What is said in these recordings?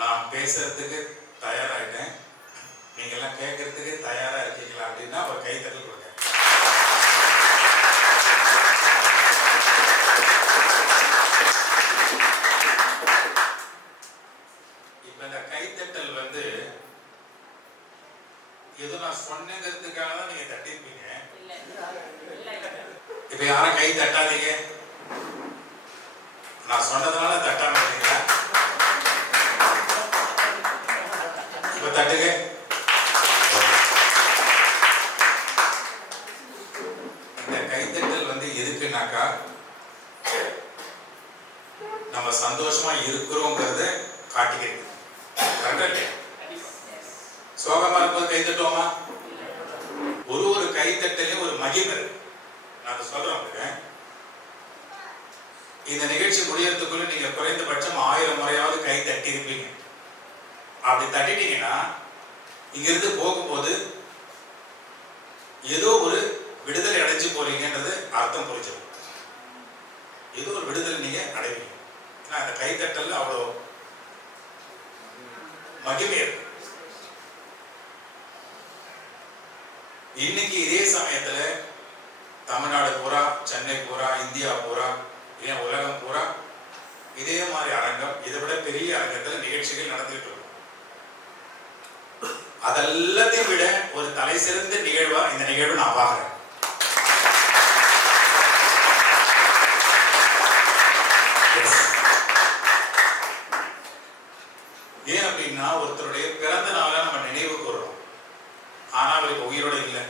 நான் பேசுறதுக்கு தயாராகிட்டேன். நீங்க எல்லாம் கேட்கறதுக்கு தயாரா இருக்கீங்களா அப்படின்னா ஒரு கைத்தட்டல் கொடுங்க. இப்ப இந்த கைத்தட்டல் ஏதோ நான் சொன்னதுக்காக தான் நீங்க தட்டிருப்பீங்க. இப்ப யாரும் கை தட்டாதீங்க. நான் சொன்னதுனால தட்டாம இருக்கீங்களா? இப்ப தட்டுங்க. இந்த கைத்தட்டல் எதுக்குனாக்கா நம்ம சந்தோஷமா இருக்கிறோங்கிறத காட்டிக்கிறது. சோகமா இருக்கும்போது கைத்தட்டுவோமா? ஒரு கைத்தட்டலையும் ஒரு மகிமை இருக்கு. நான் சொல்றேன், இந்த நிகழ்ச்சி முடியறதுக்குள்ள நீங்க குறைந்தபட்சம் 1000 முறையாவது கை தட்டி இருப்பீங்க. அப்படி தட்டிட்டீங்கன்னா இங்கிருந்து போகும்போது ஏதோ ஒரு விடுதலை அடைஞ்சு போறீங்கன்றது அர்த்தம் புரிஞ்சிடும். ஏதோ ஒரு விடுதலை நீங்க அடைவீங்க. அந்த கைத்தட்டல் அவ்வளோ மகிமை இருக்கு. இன்னைக்கு இதே சமயத்துல தமிழ்நாடு பூரா, சென்னை பூரா, இந்தியா பூரா, ஏன் உலகம் பூரா இதே மாதிரி அரங்கம், இதை விட பெரிய அரங்கத்துல நிகழ்ச்சிகள் நடந்துட்டு இருக்கும். அதெல்லாத்தையும் விட ஒரு தலை சிறந்த நிகழ்வா இந்த நிகழ்வு நான் பார்க்கிறேன். ஏன் அப்படின்னா, ஒருத்தருடைய பிறந்த நாளை நம்ம நினைவு கூறுறோம். ஆனா அவருக்கு உயிரோட இல்லை.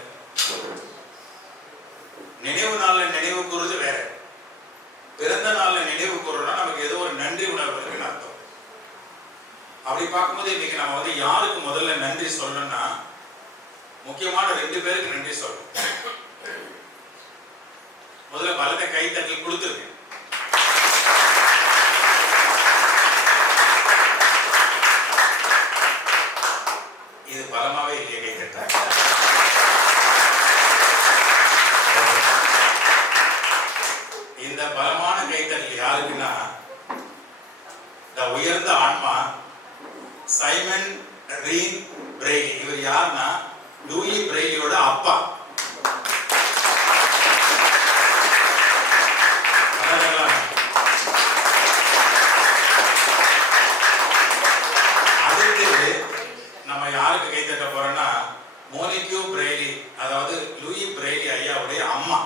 நினைவு நாள்ல நினைவு கூறுறது வேற, பிறந்த நாள்ல நினைவு கூறுறோம்னா நமக்கு ஏதோ ஒரு நன்றி உணர்வு இருக்குன்னு அர்த்தம். அப்படி பார்க்கும்போது இன்னைக்கு நம்ம யாருக்கு முதல்ல நன்றி சொல்லணும்னா, முக்கியமான 2 பேருக்கு நன்றி சொல்லணும். முதல்ல பலத்தை கை தட்டி கொடுத்துருக்கு. இது பலமாவே இல்லையே கை தட்ட. இந்த பலமான கைத்தட்டல் யாருக்குன்னா, இந்த உயர்ந்த ஆன்மா சைமன் ரீன் பிரெய்லி. இவர் யாருன்னா லூயி பிரெய்லியோட அப்பா. அதுக்கு நம்ம யாருக்கு கைத்தட்ட போறோம்னா, மோனிக்யூ பிரெய்லி, அதாவது லூயி பிரெய்லி ஐயாவுடைய அம்மா.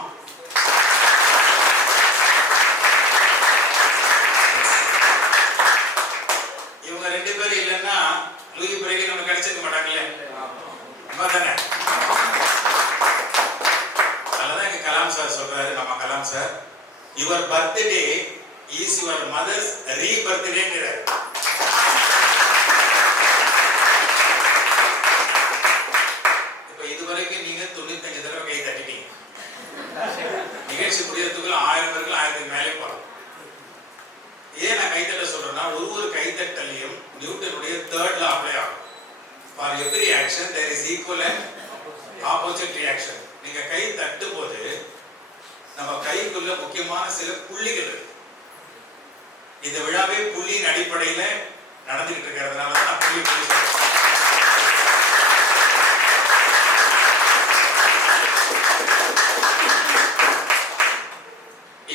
இவங்க 2 பேரும் இல்லைன்னா லூயி பிரெய்லி நம்ம கிடைச்சிருக்க மாட்டாங்களே. தானே? அதுதான் எங்க கலாம் சார் சொல்றாரு. நம்ம Kalam sir, your birthday is your mother's ரீபர்த்டேங்கிறார். இப்ப இதுவரைக்கும் நீங்க 95 தடவை கை தட்டிட்டீங்க. நிகழ்ச்சி முடியறதுக்குள்ள 1000 பேருக்கு 1000க்கு மேலே போறோம். ஏன் நான் கைத்தட்ட சொல்றேன்னா, ஒரு கைத்தட்டலையும் நியூட்டனுடைய 3rd law அப்ளை ஆகும். For every action there is equal and opposite reaction. நீங்க கை தட்டும் போது நம்ம கைக்குள்ள முக்கியமான சில புள்ளிகள் இருக்கு. இந்த விழாவே புள்ளியின் அடிப்படையில நடந்துகிட்டு இருக்கிறதுனால தான் நான் புள்ளி சொல்றேன்.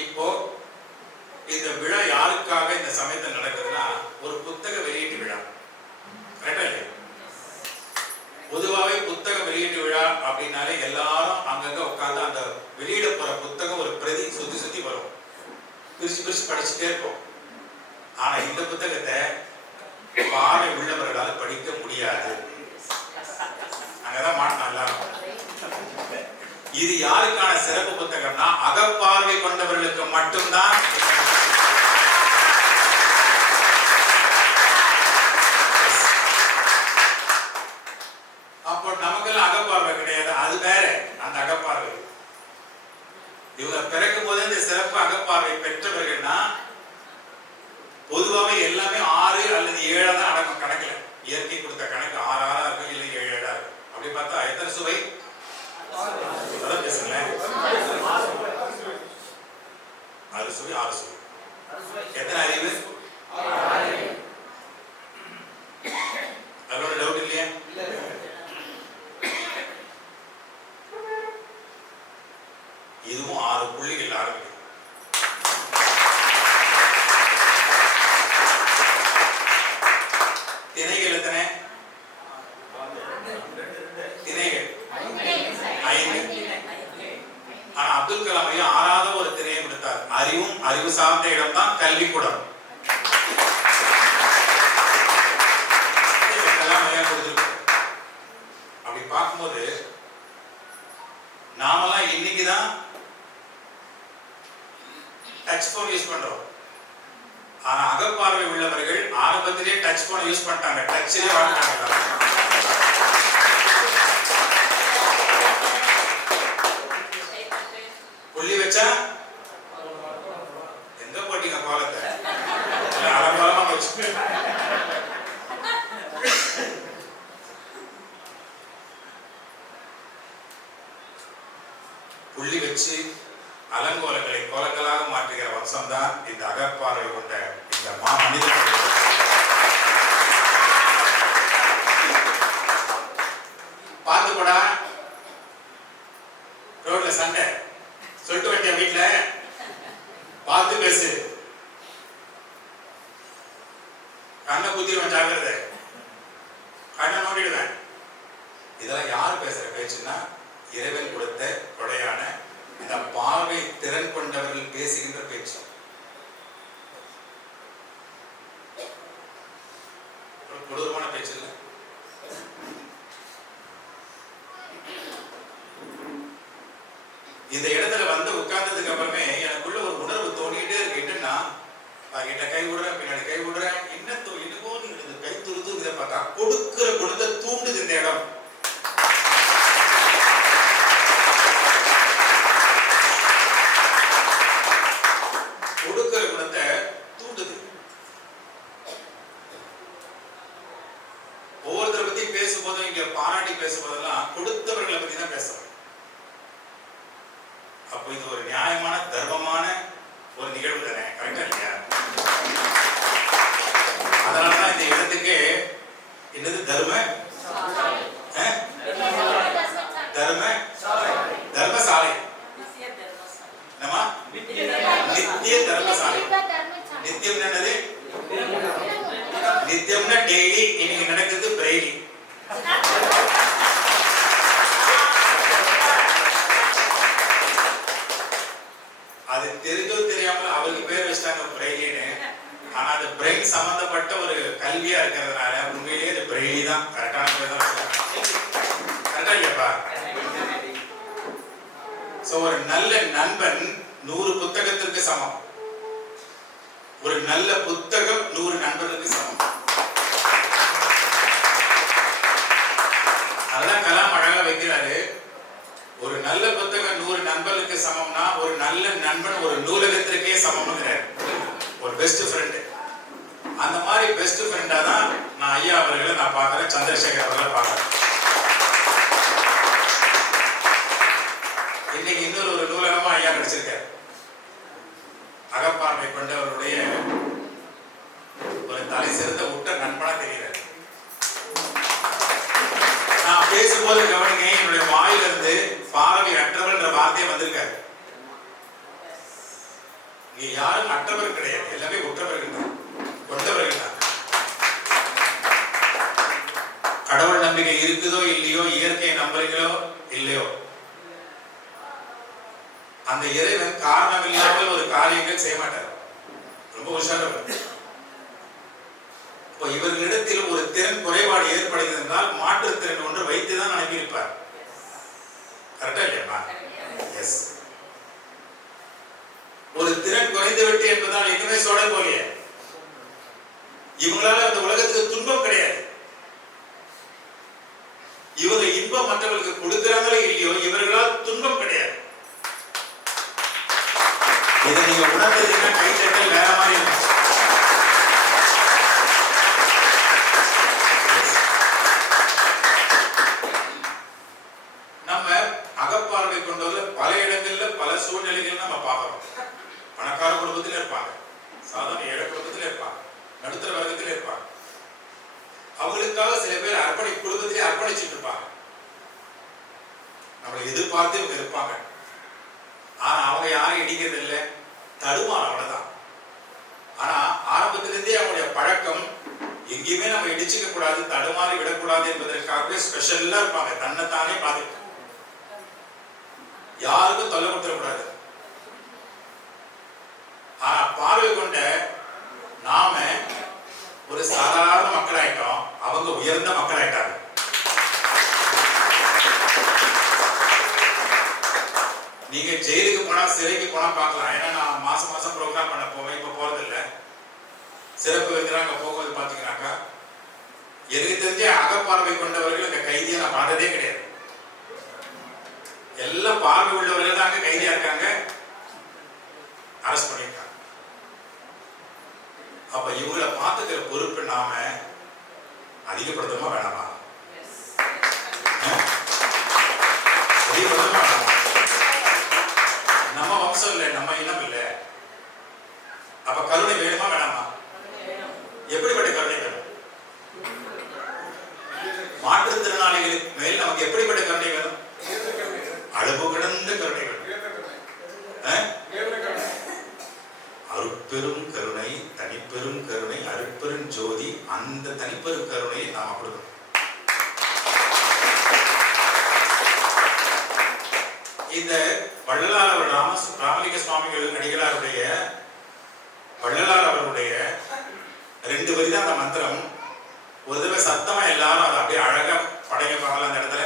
இப்போ இந்த விழா யாருக்காக இந்த சமயத்தில் நடக்குதுன்னா, ஒரு புத்தக வெளியீட்டு விழா. கரெக்டா இல்லையா? பொதுவாகவே புத்தக வெளியீட்டு விழா அப்படின்னாலே எல்லாரும் அங்கங்க உட்கார்ந்து அந்த வெளியிட போற புத்தகம் ஒரு பிரதி சுத்தி வரும். பிரிச்சு படிச்சுட்டே இருப்போம். ஆனா இந்த புத்தகத்தை பார்வை உள்ளவர்களால் படிக்க முடியாது. அங்கதான் மாட்டோம் எல்லாரும். இது யாருக்கான சிறப்பு புத்தகம்னா, அகப்பார்வை கொண்டவர்களுக்கு மட்டும்தான். அப்போ நமக்கெல்லாம் அகப்பார்வை கிடையாது, அது வேற. அந்த அகப்பார்வை இவங்க பிறக்கும் போது இந்த சிறப்பு அகப்பார்வை பெற்றவர்கள்னா பொதுவாகவே எல்லாமே 6 அல்லது 7 தான் அடங்கும் கணக்குல. இயற்கை கொடுத்த கணக்கு 6 இருக்கும், இல்லை 7 இருக்கும். அப்படி பார்த்தா எத்தனை சுவை? பேசுங்களேன். 6 சுவை. எத்தனை அறிவு? போன் யூஸ் பண்றோம். ஆனா அகப்பார்வை உள்ளவர்கள் ஆரம்பத்திலே டச் போன் யூஸ் பண்ணிட்டாங்க, டச்சிலே வாழ்ந்தாங்க. புள்ளி வச்சா எங்க போட்டீங்க கோலத்தை? அலங்கோலமா வச்சு புள்ளி வச்சு அலங்கோலங்களை கோலங்களாக மாற்றுகிற வம்சம் தான் இந்த அகப்பார்வை கொண்ட இந்த மாமனிதர்கள். பார்த்து போடா, ரோட்ல சண்டை சொல்லிட்டு வண்டிய வீட்டுல பார்த்து பேசு, கண்ணை குத்திடுவேன், ஜாக்கிரதை, கண்ணை நோண்டிடுவேன். இதெல்லாம் யார் பேசுற பேச்சுன்னா இறைவன் கொடுத்த கொடையான இந்த பார்வை திறன் கொண்டவர்கள் பேசுகின்ற பேச்சு. கொடூரமான பேச்சு இல்லை. இந்த இடத்துல வந்து உட்கார்ந்ததுக்கு அப்புறமே எனக்குள்ள ஒரு உணர்வு தோணிக்கிட்டே இருக்கு. என்னன்னா, கிட்ட கை விடுறேன், பின்னாடி கை விடுறேன், என்னமோ கை துருது. இதை பார்த்தா கொடுக்கிற குணத்தை தூண்டுது இந்த இடம். கொடுக்கிற குணத்தை தூண்டுது. ஒவ்வொருத்தரை பத்தி பேசும்போதும், இங்க பாராட்டி பேசும்போதெல்லாம் கொடுத்தவர்களை பத்தி தான் பேசுறோம். அப்போ இது ஒரு நியாயமான தர்மமான ஒரு நிகழ்வு தானே, கரெக்டா இல்லையா? அதனாலதான் இந்த இடத்துக்கு என்னது தர்ம தர்மசாலை, என்னமா நித்திய தர்மசாலை. நித்தியம் என்னது? நித்தியம்னா டெய்லி. இன்னைக்கு நடக்குது பிரெய்லி. அது தெரிஞ்சோ தெரியாமல் அவருக்கு பேர் வச்சிட்டாங்க பிரெய்லின்னு. ஆனா அது பிரெயின் சம்பந்தப்பட்ட ஒரு கல்வியா இருக்கிறதுனால உண்மையிலேயே அது பிரெய்லி தான் கரெக்டான பேர் தான் வச்சிருக்காங்க. கரெக்டா இல்லையாப்பா? சோ ஒரு நல்ல நண்பன் 100 புத்தகத்திற்கு சமம். ஒரு நல்ல புத்தகம் 100 நண்பர்களுக்கு சமம். அதெல்லாம் கலாம் அழகா வைக்கிறாரு. ஒரு நல்ல புத்தகம் 100 நண்பர்களுக்கு சமம்னா ஒரு நல்ல நண்பன் ஒரு நூலகத்திற்கே சமம்ங்கிறார். ஒரு பெஸ்ட் ஃப்ரெண்ட். அந்த மாதிரி பெஸ்ட் ஃப்ரெண்டா தான் நான் ஐயா அவர்களை நான் பார்க்கிறேன், சந்திரசேகர் அவர்களை பார்க்கிறேன். இன்னைக்கு இன்னொரு ஒரு நூலகமா ஐயா கிடைச்சிருக்காரு. அகப்பார்வை கொண்டவருடைய ஒரு தலை சிறந்த உட்ட நண்பனா தெரிகிறார். நான் பேசும்போது கவனிங்க, என்னுடைய வாயிலிருந்து பார்வை அற்றவர் என்ற வார்த்தையை வந்திருக்காரு. இங்க யாரும் அற்றவர் கிடையாது, எல்லாமே உற்றவர்கள் தான், கொண்டவர்கள் தான். கடவுள் நம்பிக்கை இருக்குதோ இல்லையோ, இயற்கை நம்புறீங்களோ இல்லையோ, அந்த இறைவன் காரணம் இல்லாமல் ஒரு காரியங்கள் செய்ய மாட்டார். ரொம்ப உஷாரவர். இப்போ இவர்களிடத்தில் ஒரு திறன் குறைபாடு ஏற்படுகிறது என்றால் மாற்றுத்திறன் ஒன்று வைத்துதான் அனுப்பியிருப்பார். கரெக்டா இல்லையா? எஸ். ஒரு திறன் குறைந்து விட்டு என்பதால் எங்குமே சோட போலிய. இவங்களால அந்த உலகத்துக்கு துன்பம் கிடையாது. இவங்க இன்பம் மற்றவர்களுக்கு கொடுக்கிறாங்களோ இல்லையோ, இவர்களால் துன்பம் கிடையாது. இதை நீங்க உணர்ந்தீங்கன்னா கைத்தட்டல் வேற மாதிரி இருக்கும். நம்ம அகப்பார்வை கொண்டவர்கள பல இடங்கள்ல பல சூழ்நிலைகள் நம்ம பார்க்கிறோம். பணக்கார குடும்பத்தில் இருப்பாங்க, சாதாரண ஏழை குடும்பத்தில் இருப்பாங்க, நடுத்தர வர்க்கத்தில் இருப்பாங்க. அவங்களுக்காக சில பேர் குடும்பத்திலே அர்ப்பணிச்சுட்டு இருப்பாங்க. நம்மளை எதிர்பார்த்து இவங்க இருப்பாங்க. ஆனா அவங்க யாரும் இடிக்கிறது இல்லை, தடுமாறும், அவ்வளவுதான். ஆனா ஆரம்பத்திலிருந்தே அவங்களுடைய பழக்கம் எங்கேயுமே நம்ம இடிச்சுக்க கூடாது, தடுமாறி விடக்கூடாது என்பதற்காகவே ஸ்பெஷல்லா இருப்பாங்க. தன்னைத்தானே பாதிக்கும், யாருக்கும் தொல்லை கொடுத்துடக்கூடாது. ஆனா பார்வை கொண்ட நாம ஒரு சாதாரண மக்கள் ஆயிட்டோம், அவங்க உயர்ந்த மக்கள் ஆயிட்டாங்க. நீங்க ஜெயிலுக்கு போனா சிறைக்கு போனா பார்க்கலாம். ஏன்னா நான் மாசம் ப்ரோக்ராம் சிறப்பு விருந்தினராக போகும்போது பாத்தீங்கன்னாக்கா எனக்கு தெரிஞ்ச அகப்பார்வை கொண்டவர்கள் அங்க கைதியை நான் பார்த்ததே கிடையாது. எல்லாம் பார்வை உள்ளவர்கள் தான் அங்க கைதியா இருக்காங்க, அரெஸ்ட் பண்ணிருக்காங்க. அப்ப இவங்களை பார்த்துக்கிற பொறுப்பு நாம அதிகப்படுத்தமா வேணாமா? அதிகப்படுத்தமா வேணாமா? நம்ம வம்சம் இல்லை, நம்ம இனம் இல்லை. அப்ப கருணை வேணுமா வேணாமா? எப்படிப்பட்ட கருணை வேணும்? மாற்றுத்திறனாளிகளுக்கு மேல் நமக்கு எப்படிப்பட்ட கருணை வேணும்? அளவு கடந்த கருணை வேணும். அருட்பெரும் கருணை, தனிப்பெரும் கருணை, அருட்பெரும் ஜோதி. அந்த தனிப்பெரும் கருணையை நாம கொடுக்கணும். இந்த வள்ளலார் ராமலிங்க சுவாமிகள் அடிகளாருடைய வள்ளலார் அவருடைய 2 வரி தான் அந்த மந்திரம். ஒரு தடவை சத்தமா எல்லாரும் அதை அப்படியே அழகா படைக்க பார்க்கலாம் அந்த இடத்துல.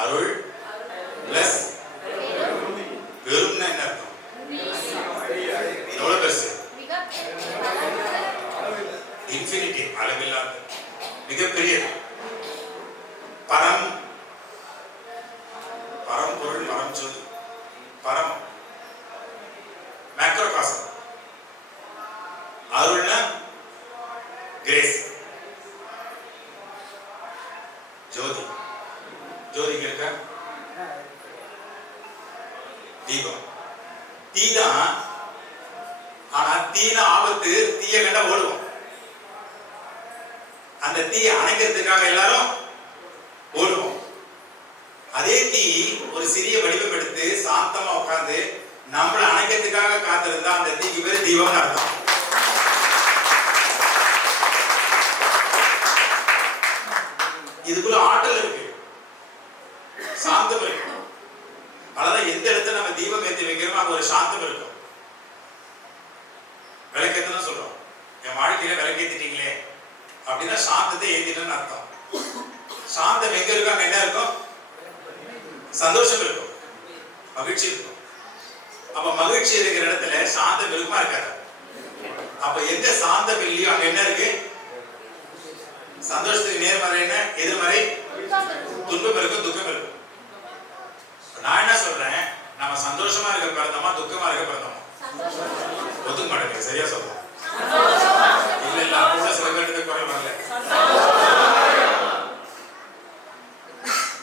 அருள் பிளஸ் பெரும்னா என்ன அர்த்தம்? எவ்வளவு பெருசு? இன்ஃபினிட்டி, அளவில்லாத, மிகப்பெரியது. பரம், பரம்பொருள், பரம் ஜோதி, பரம் மேக்ரோகாசம். அருள்னா கிரேஸ், ஜோதி. ஜோதி இருக்கா? தீபம். தீதான். ஆனா தீன ஆபத்து, தீய கண்டா ஓடுவோம். அந்த தீயை அணைக்கிறதுக்காக எல்லாரும் ஓடுவோம். அதே தீ ஒரு சிறிய வடிவம் எடுத்து சாந்தமா உட்கார்ந்து நம்மளை அணைக்கிறதுக்காக காத்திருந்தா அந்த தீக்கு பேரு தீபம்னு அர்த்தம். இதுக்குள்ள ஆற்றல் இருக்கு, சாந்தம் இருக்கு. அதான் எந்த இடத்துல நம்ம தீபம் ஏற்றி வைக்கிறோமோ அங்க ஒரு சாந்தம் இருக்கும். விளக்கேத்தணும் சொல்றோம். என் வாழ்க்கையில விளக்கேத்திட்டீங்களே அப்படின்னா சாந்தத்தை ஏத்திட்டோம்னு அர்த்தம். சாந்தம் எங்க இருக்கும் அங்க என்ன இருக்கும்? சந்தோஷம் இருக்கும், மகிழ்ச்சி இருக்கும். அப்ப மகிழ்ச்சி இருக்கிற இடத்துல சாந்தம் இருக்குமா இருக்காது? அப்ப எங்க சாந்தம் இல்லையோ அங்க என்ன இருக்கு? சந்தோஷத்துக்கு நேர்மறை என்ன? எதிர்மறை துன்பம் இருக்கும், துக்கம் இருக்கும். நான் என்ன சொல்றேன், நம்ம சந்தோஷமா இருக்க பிறந்தோமா துக்கமா இருக்க பிறந்தோமா? ஒத்துக்க மாட்டேங்க. சரியா சொல்றோம். இல்ல இல்ல அப்போ சில பேருக்கு குறை வரல.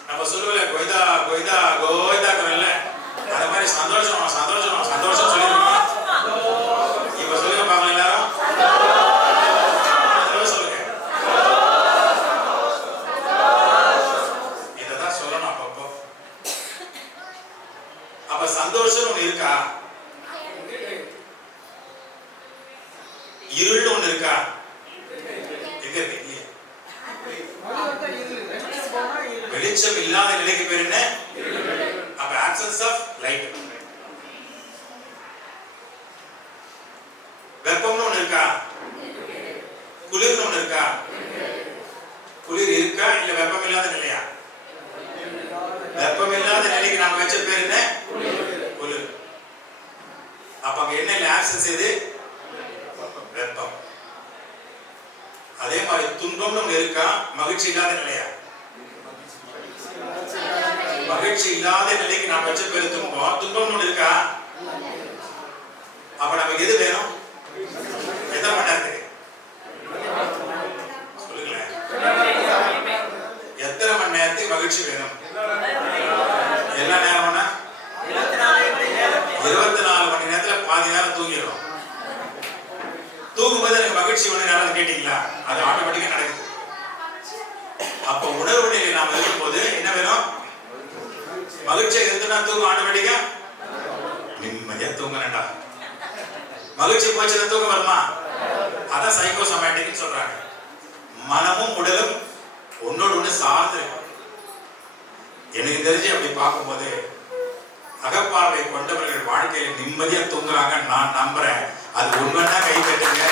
நம்ம சொல்லுவல கோயிதா கோயிதா கோயிதா இல்ல, அந்த மாதிரி சந்தோஷம் சந்தோஷம் சந்தோஷம் சொல்லிருக்கோம். இப்ப சொல்லுங்க பாக்கலாம் எல்லாரும். சொல்லுங்க. இததான் சொல்லணும் அப்பப்போ. அப்ப சந்தோஷம் ஒண்ணு இருக்கா? இருள் ஒண்ணு இருக்கா? எங்க இருக்கு? வெளிச்சம் இல்லாத நிலைக்கு பேர் என்ன? அப்ப absence of light. வெப்பம்னு ஒண்ணு இருக்கா? குளிர்னு ஒண்ணு இருக்கா? குளிர் இருக்கா இல்ல வெப்பம் இல்லாத நிலையா? வெப்பம் இல்லாத நிலைக்கு நாம வச்ச பேர் என்ன? குளிர். அப்ப அங்க என்ன இல்ல? absence எது? வெப்பம். அதே மாதிரி துன்பம்னு ஒண்ணு இருக்கா? மகிழ்ச்சி இல்லாத நிலையா? மகிழ்ச்சி இல்லாத நிலைக்கு நாம் வச்ச பேரு துன்பம். துன்பம்னு ஒண்ணு இருக்கா? அப்ப நமக்கு எது வேணும்? எத்தனை மணி நேரத்துக்கு சொல்லுங்களேன்? எத்தனை மணி நேரத்துக்கு மகிழ்ச்சி வேணும்? எல்லா நேரம்னா 24 மணி நேரத்துல பாதி நேரம் தூங்கிடும். தூங்கும்போது எனக்கு மகிழ்ச்சி ஒண்ணு நேரம் கேட்டீங்களா? அது ஆட்டோமேட்டிக்கா நடக்குது. அப்ப உணர்வு நிலை நாம் இருக்கும் போது என்ன வேணும்? மகிழ்ச்சியா இருந்துன்னா தூக்கம் ஆட்டோமேட்டிக்கா நிம்மதியா தூங்கணும்டா. மகிழ்ச்சி போச்சுன்னா தூக்கம் வருமா? அதான் சைக்கோசோமேட்டிக்னு சொல்றாங்க. மனமும் உடலும் ஒன்னோடு ஒண்ணு சார்ந்து இருக்கும். எனக்கு தெரிஞ்சு அப்படி பார்க்கும்போது அகப்பார்வை கொண்டவர்கள் வாழ்க்கையில நிம்மதியா தூங்குறாங்க நான் நம்புறேன். அது உண்மைன்னா கை தட்டுங்க.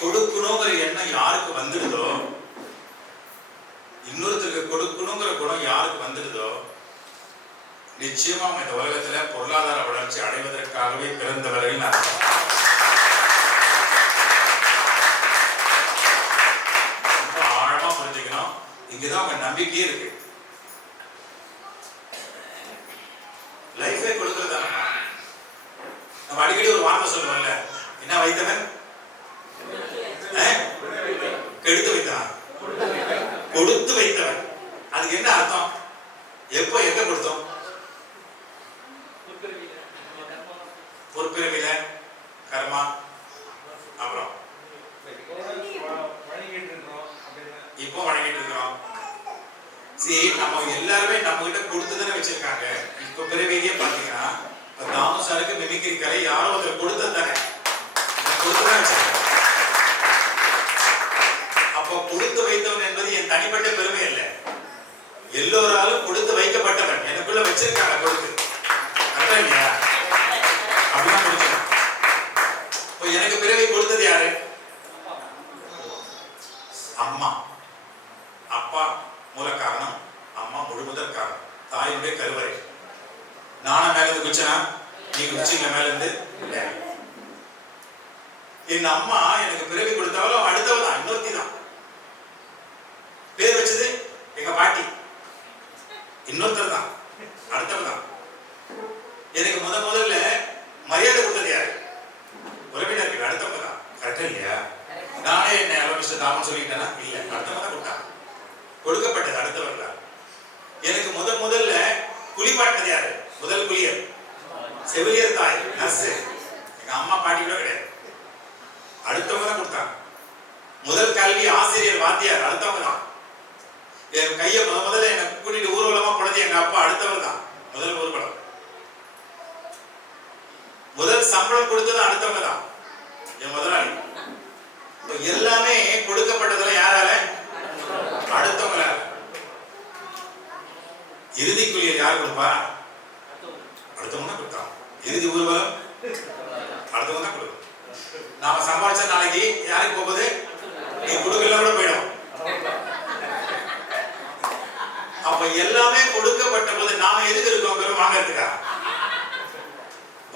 கொடுக்கணுங்கிற எண்ணம் யாருக்கு வந்துடுதோ, இன்னொருத்தருக்கு கொடுக்கணுங்கிற குணம் யாருக்கு வந்துடுதோ, நிச்சயமா இந்த உலகத்துல பொருளாதார வளர்ச்சி அடைவதற்காகவே பிறந்தவர்கள் அர்த்தம். ரொம்ப ஆழமா புரிஞ்சுக்கணும். இங்கதான் உங்க நம்பிக்கையே இருக்கு. லைஃபே கொடுக்கறதா. நம்ம அடிக்கடி ஒரு வார்த்தை சொல்லுவோம்ல, என்ன வைத்தவன் கெடுத்து வைத்தவன், கொடுத்து வைத்தவன். அதுக்கு என்ன அர்த்தம்? எப்போ எங்க கொடுத்தோம்? பொற்பிறவில கர்மா, அப்புறம் இப்போ வழங்கிட்டு இருக்கிறோம். சரி, நம்ம எல்லாருமே நம்ம கிட்ட கொடுத்துதானே வச்சிருக்காங்க. இப்ப பிறவிலேயே பாத்தீங்கன்னா தாமு சாருக்கு மிமிக்ரி கலை யாரோ ஒருத்தர் கொடுத்தது தானே, கொடுத்துதான் வச்சிருக்காங்க. அப்போ கொடுத்து வைத்தவன் என்பது என் தனிப்பட்ட பெருமை இல்லை, எல்லோராலும் கொடுத்து வைக்கப்பட்டவன். எனக்குள்ள வச்சிருக்காங்க கொடுத்து, அதான் இல்லையா? அப்படிதான் கொடுத்தேன். இப்போ எனக்கு பிறவி கொடுத்தது யாரு? அம்மா. அப்பா மூல காரணம், அம்மா முழு முதற் காரணம். தாயினுடைய கருவறை. நானும் மேல இருந்து குச்சனா, நீங்க குச்சிங்க மேல இருந்து. என் அம்மா எனக்கு பிறவி கொடுத்தவளும் அடுத்தவள் தான், இன்னொருத்தி தான். பேர் வச்சது எங்க பாட்டி, இன்னொருத்தர் தான், அடுத்தவள் தான். எனக்கு முதல்ல மரியாதை கொடுத்தது யாரு? உறவினர்கள், அடுத்தவங்க தான். கரெக்டா இல்லையா? நானே என்ன மிஸ்டர் தாமன் சொல்லிட்டேன்னா இல்ல, அடுத்தவங்க தான் கொடுத்தாங்க. கொடுக்கப்பட்டது அடுத்தவர்கள் தான். எனக்கு முதல்ல குளிப்பாட்டினது யாரு? முதல் குளியர் செவிலியர் தாய், நர்ஸ். எங்க அம்மா பாட்டி கூட கிடையாது, அடுத்தவங்க தான் கொடுத்தாங்க. முதல் கல்வி ஆசிரியர் வாத்தியார், அடுத்தவங்க தான். என் கையை முதல்ல என்ன கூட்டிட்டு ஊர்வலமா போனது எங்க அப்பா, அடுத்தவர் தான். முதல் ஊர்வலம். முதல் சம்பளம் கொடுத்தது அடுத்தவங்க தான், என் முதலாளி. எல்லாமே கொடுக்கப்பட்டதுல யாரால? அடுத்தவங்களால. இறுதி குளியல் யார் கொடுப்பா? அடுத்தவங்க தான் கொடுத்தாங்க. இறுதி ஊர்வலம் அடுத்தவங்க தான் கொடுக்கும். நாம சம்பாதிச்சா நாளைக்கு யாருக்கு போகுது? நீ கொடுக்கல கூட போயிடும். அப்ப எல்லாமே கொடுக்கப்பட்ட போது நாம எதுக்கு இருக்கோம்? பேர் வாங்கறதுக்கா?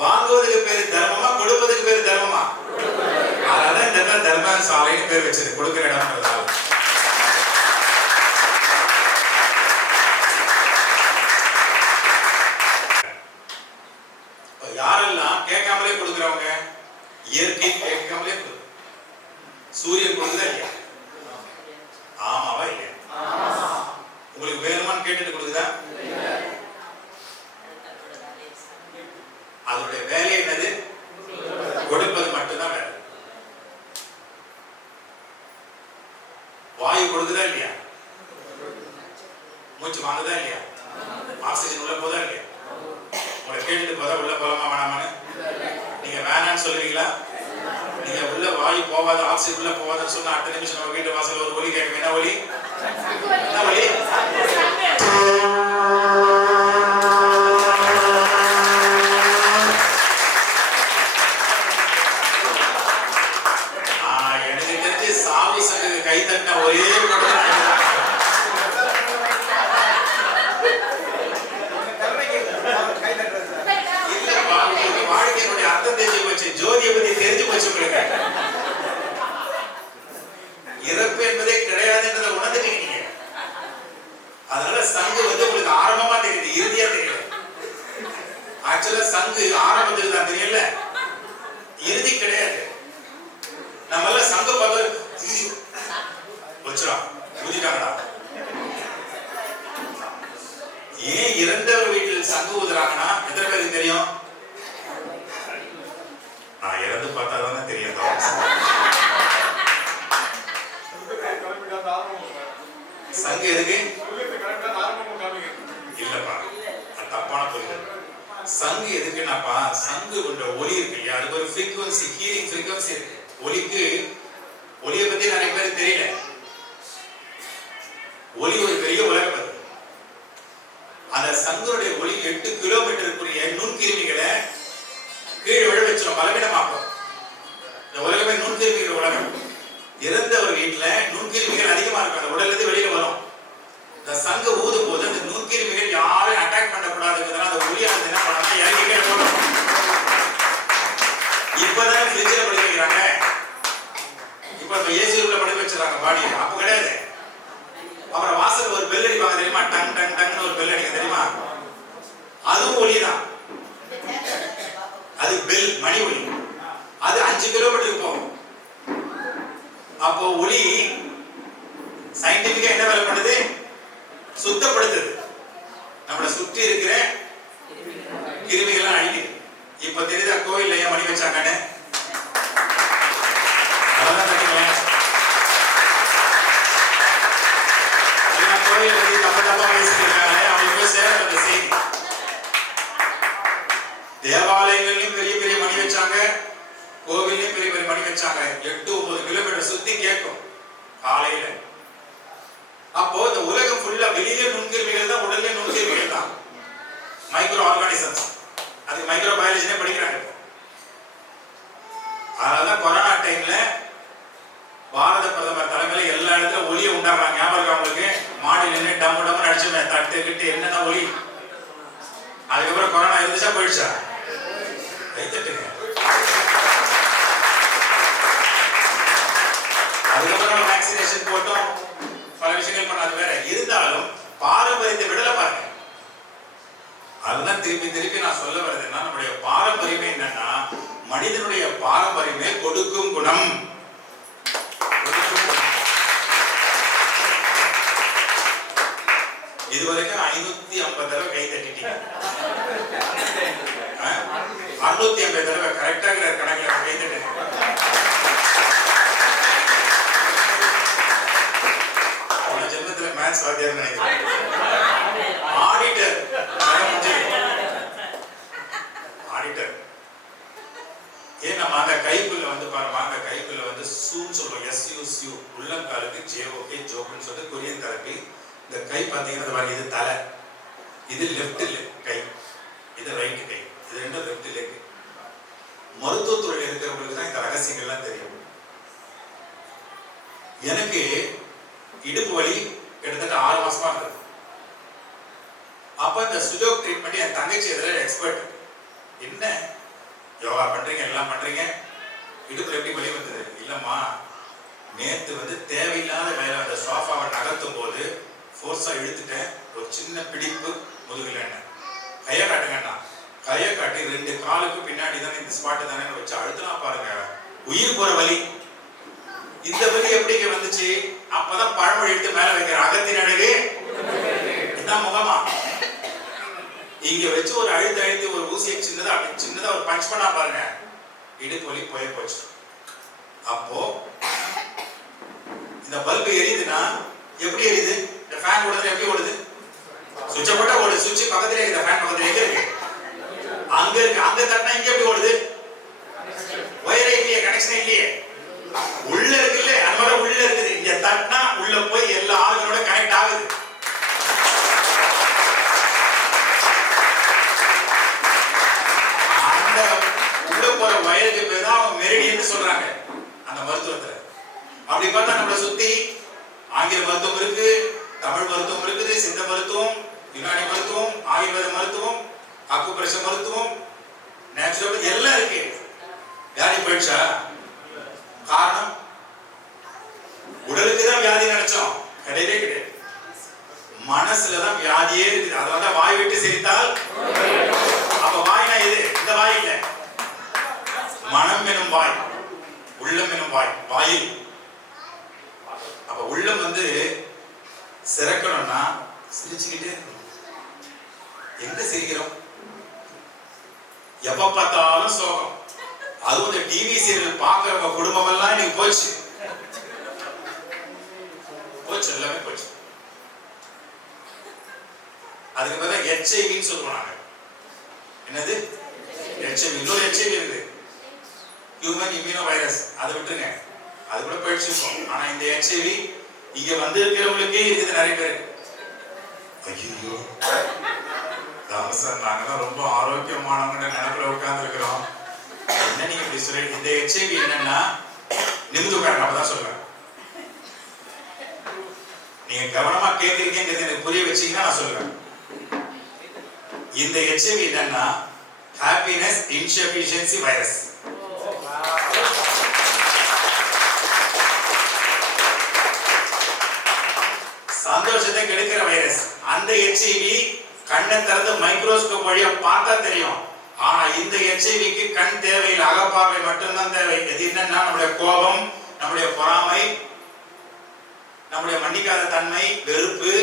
வாங்குவதுக்கு பேரு தர்மமா, கொடுப்பதுக்கு பேரு தர்மமா? அதனால இந்த பேர் தர்ம சாலைன்னு பேர் வச்சது, கொடுக்கிற இடம்ன்றதால. யாரெல்லாம் கேட்காமலே கொடுக்கிறவங்க? இயற்கை கேட்காமலே கொடுக்கும். சூரியன் கொடுக்குதா இல்லையா? ஆமாவா இல்லையா? உங்களுக்கு வேணுமான்னு கேட்டுட்டு கொடுக்குதா? அதோடைய வேலை என்னது? கொடுப்பது மட்டும்தான் வேலை. வாயு கொடுக்குதா இல்லையா? மூச்சு வாங்குதா இல்லையா? ஆக்சிஜன் உள்ள போதா இல்லையா? உங்களை கேட்டுட்டு போதா உள்ள போலாமா வேணாமான்னு? நீங்க வேணான்னு சொல்லுவீங்களா? நீங்க உள்ள வாயு போவாது, ஆக்சிஜன் உள்ள போவாதுன்னு சொன்னா அடுத்த நிமிஷம் நம்ம வீட்டு வாசல் ஒரு ஒலி கேட்கும். என்ன ஒலி? என்ன ஒலி? எனக்கு தெரிஞ்சு சாவி சங்கு கை தட்டின ஒரே வாழ்க்கையினுடைய அர்த்தம் தெரிஞ்சு போச்சு, ஜோதியை பத்தி தெரிஞ்சு போச்சு உங்களுக்கு. இறப்பு என்பதே கிடையாதுன்றதை உணர்ந்துட்டீங்க நீங்க. அதனால சங்கு உங்களுக்கு ஆரம்பமா தெரியுது, இறுதியா தெரியல. ஆக்சுவலா சங்கு ஆரம்பத்துக்கு தான் தெரியல, இறுதி கிடையாது. நம்மள சங்கு பார்த்து வச்சுடா ஊதிட்டாங்கடா. ஏன் இறந்தவர் வீட்டில் சங்கு ஊதுறாங்கன்னா எத்தனை பேருக்கு தெரியும்? நான் இறந்து பார்த்தாதான் தெரியும். சங்கு எதுக்கு? இல்லப்பா, தப்பான புரிதல். சங்கு எதுக்குன்னாப்பா, சங்கு என்ற ஒலி இருக்கு இல்லையா, அதுக்கு ஒரு ஃப்ரீக்வன்சி, ஹீரிங் ஃப்ரீக்வன்சி இருக்கு. ஒலிக்கு, ஒலியை பத்தி நிறைய பேருக்கு தெரியல. ஒளி ஒரு பெரிய உலகம் அது. அந்த சங்குடைய ஒளி 8 கிலோமீட்டருக்குரிய நுண்கிருமிகளை கீழே விழ வச்சிடும், பலவீனமாக்கும். இந்த உலகமே நுண்கிருமிகள் உலகம். இறந்தவர் வீட்டுல நுண்கிருமிகள் அதிகமா இருக்கும், அந்த உடல்ல இருந்து வெளியில வரும். இந்த சங்கு ஊதும் போது அந்த நுண்கிருமிகள் யாரும் அட்டாக் பண்ணக்கூடாதுங்கிறதுனால அந்த ஒளியானது என்ன பண்ணா இறங்கி கீழே போடும். இப்பதான் ஃப்ரிட்ஜில் படுக்க வைக்கிறாங்க, இப்ப ஏசியூல படுக்க வச்சிடறாங்க பாடி. அப்ப கிடையாது. அப்புறம் வாசல் ஒரு பெல் அடிப்பாங்க தெரியுமா, டங் டங் டங்னு ஒரு பெல் அடிக்க தெரியுமா, அதுவும் ஒளிதான். அது பெல், மணி ஒலி. அது 5 கிலோமீட்டருக்கு போகும். அப்போ ஒளி சயின்டிபிக்கா என்ன வேலை பண்ணுது? சுத்தப்படுத்துது, நம்மளை சுற்றி இருக்கிற கிருமிகள் அழிக்குது. இப்ப தெரியுதா கோயில்ல ஏன் மணி வச்சாங்கன்னு? கோயிலை பத்தி தப்பா தப்பா பேசிருக்காங்க, அவங்களுக்கு சேர்ந்த செய்தி. தேவாலயங்கள்லயும் பெரிய பெரிய மணி வச்சாங்க, கோவிலையும் பெரிய பெரிய மணி வச்சாங்க. 8-9 கிலோமீட்டர் சுத்தி கேட்கும் காலையில. அப்போ இந்த உலகம் ஃபுல்லா வெளியில நுண்கிருமிகள் தான், உடல்ல நுண்கிருமிகள் தான், மைக்ரோ ஆர்கானிசம்ஸ். அது மைக்ரோ பயாலஜினே படிக்கிறாங்க. அதனாலதான் கொரோனா டைம்ல பாரத பிரதமர் தலைமையில எல்லா இடத்துல ஒளியை உண்டாடுறாங்க. ஞாபகம் இருக்கா உங்களுக்கு? மாடியில் நின்று டம்மு டம்மு அடிச்சுமே, தட்டு கிட்டு என்னென்ன ஒளி. அதுக்கப்புறம் கொரோனா இருந்துச்சா போயிடுச்சா? கைத்தட்டுங்க. அதுக்கப்புறம் வேக்சினேஷன் போட்டோம், பல விஷயங்கள் பண்ண, அது வேற. இருந்தாலும் பாரம்பரியத்தை விடல பாருங்க. அதுதான் திருப்பி திருப்பி நான் சொல்ல வருதுன்னா, நம்முடைய பாரம்பரியமே என்னன்னா, மனிதனுடைய பாரம்பரியமே கொடுக்கும் குணம். இதுவரைக்கும் 550 தடவை கை தட்டிட்டீங்க. 650 தடவை கரெக்டா கணக்குல கை தட்டுங்க. ஜென்மத்துல மேத்ஸ் வாத்தியார் நினைக்கிறேன். ஆடிட்டர் ஆடிட்டர் ஏன் நம்ம அந்த கைக்குள்ள வந்து பாருமா, அந்த கைக்குள்ள வந்து சூன்னு சொல்லுவோம், SUSU, உள்ளங்காலுக்கு JOK, ஜோக்குன்னு சொல்லி கொரியன் தெரப்பி. இந்த கை பார்த்தீங்கன்னா இது தலை, இது லெஃப்ட் கை, இது ரைட் கை, இது ரெண்டும் லெஃப்ட் லெக். மருத்துவத்துறையில் இருக்கிறவங்களுக்கு தான் இந்த ரகசியங்கள்லாம் தெரியும். எனக்கு இடுப்பு வலி கிட்டத்தட்ட 6 மாசமா இருந்தது. அப்ப இந்த சுஜோக் ட்ரீட்மெண்ட் என் தங்கச்சி இதுல எக்ஸ்பர்ட். என்ன யோகா பண்றீங்க, எல்லாம் பண்றீங்க, இடுப்புல எப்படி வலி வந்தது? இல்லம்மா, நேத்து வந்து தேவையில்லாத வேலை, அந்த சோஃபாவை நகர்த்தும் போது ஃபோர்ஸா இழுத்துட்டேன், ஒரு சின்ன பிடிப்பு முதுகுல. கையை காட்டுங்கண்ணா. கையை காட்டி 2 காலுக்கு பின்னாடி தானே இந்த ஸ்பாட்டு தானே வச்சு அழுத்தினா பாருங்க, உயிர் போற வலி. இந்த வலி எப்படிங்க வந்துச்சு? அப்பதான் பழமொழி எடுத்து மேல வைக்கிற, அகத்தின் அழகு இதான் முகமா. இங்க வச்சு ஒரு அழுத்தி ஒரு ஊசியை சின்னதா ஒரு பஞ்ச் பண்ணா பாருங்க, இடுப்பு வலி போச்சு. அப்போ இந்த பல்பு எரியுதுன்னா எப்படி எரியுது? இந்த ஃபேன் ஓடுது எப்படி ஓடுது? சுவிட்சை போட்டா ஓடுது. சுவிட்ச் பக்கத்துல இருக்கு, ஃபேன் பக்கத்துல எங்க இருக்கு? அங்க இருக்கு. அங்க தட்டினா இங்க எப்படி ஓடுது? ஒயரே இல்லையே, கனெக்ஷனே இல்லையே, உள்ள இருக்குல்ல, அந்த மாதிரி உள்ள இருக்குது. இங்க தட்டினா உள்ள போய் எல்லா ஆளுங்களோட கனெக்ட் ஆகுது. அந்த உள்ள போற வயருக்கு பேர் தான் மெரிடியன் சொல்றாங்க அந்த மருத்துவத்துல. அப்படி பார்த்தா நம்மளை சுத்தி ஆங்கில மருத்துவம் இருக்கு, தமிழ் மருத்துவம் இருக்குது, சித்த மருத்துவம், யுனானி மருத்துவம், ஆயுர்வேத மருத்துவம், அக்குப்ரெஷர் மருத்துவம், நேச்சுரோபதி எல்லாம் இருக்கு. வியாதி போயிடுச்சா? காரணம் உடலுக்கு தான் வியாதி நினைச்சோம், கிடையவே கிடையாது. மனசுலதான் வியாதியே இருக்குது. அதனால வாய் விட்டு சிரித்தால், அப்ப வாய்னா இது, இந்த வாய் இல்ல, மனம் எனும் வாய், உள்ளம் எனும் வாய், வாயில். அப்ப உள்ளம் வந்து சிறக்கணும்னா சிரிச்சுக்கிட்டே இருக்கணும். எங்க சிரிக்கிறோம்? எப்ப பார்த்தாலும் சோகம். அதுவும் இந்த டிவி சீரியல் பாக்குறவங்க குடும்பம் எல்லாம் இன்னைக்கு போச்சு, எல்லாமே போச்சு. அதுக்கு பதிலாக HIV சொல்லுவோம் நாங்க. என்னது HIV? இன்னொரு HIV இருக்கு, ஹியூமன் இம்யூனோ வைரஸ். அதை விட்டுருங்க, அது கூட போயிடுச்சு. ஆனா இந்த HIV இங்க வந்திருக்கிறவங்களுக்கே இருக்குது நிறைய பேர். ஐயோ தாமசார் நாங்கெல்லாம் ரொம்ப ஆரோக்கியமானவங்க நினைப்புல உட்கார்ந்து இருக்கிறோம். என்ன நீங்க இப்படி சொல்லி இந்த HIV என்னன்னா நிமிந்து உட்காருங்க அப்பதான் சொல்லுவேன். நீங்க கவனமா கேட்கறீங்கிறது எனக்கு புரிய வச்சீங்கன்னா நான் சொல்லுவேன். இந்த HIV என்னன்னா ஹாப்பினஸ் இன்சஃபிஷியன்சி வைரஸ். சந்தோஷத்தை கெடுக்கிற வைரஸ். அந்த HIV கண்ணை திறந்து மைக்ரோஸ்கோப் வழியா பார்த்தா தெரியும். ஆனா இந்த HIV-க்கு கண் தேவையில்லை, அகப்பார்வை மட்டும்தான் தேவை. இது என்னன்னா நம்முடைய கோபம், நம்முடைய பொறாமை, நம்முடைய மன்னிக்காத தன்மை, வெறுப்பு,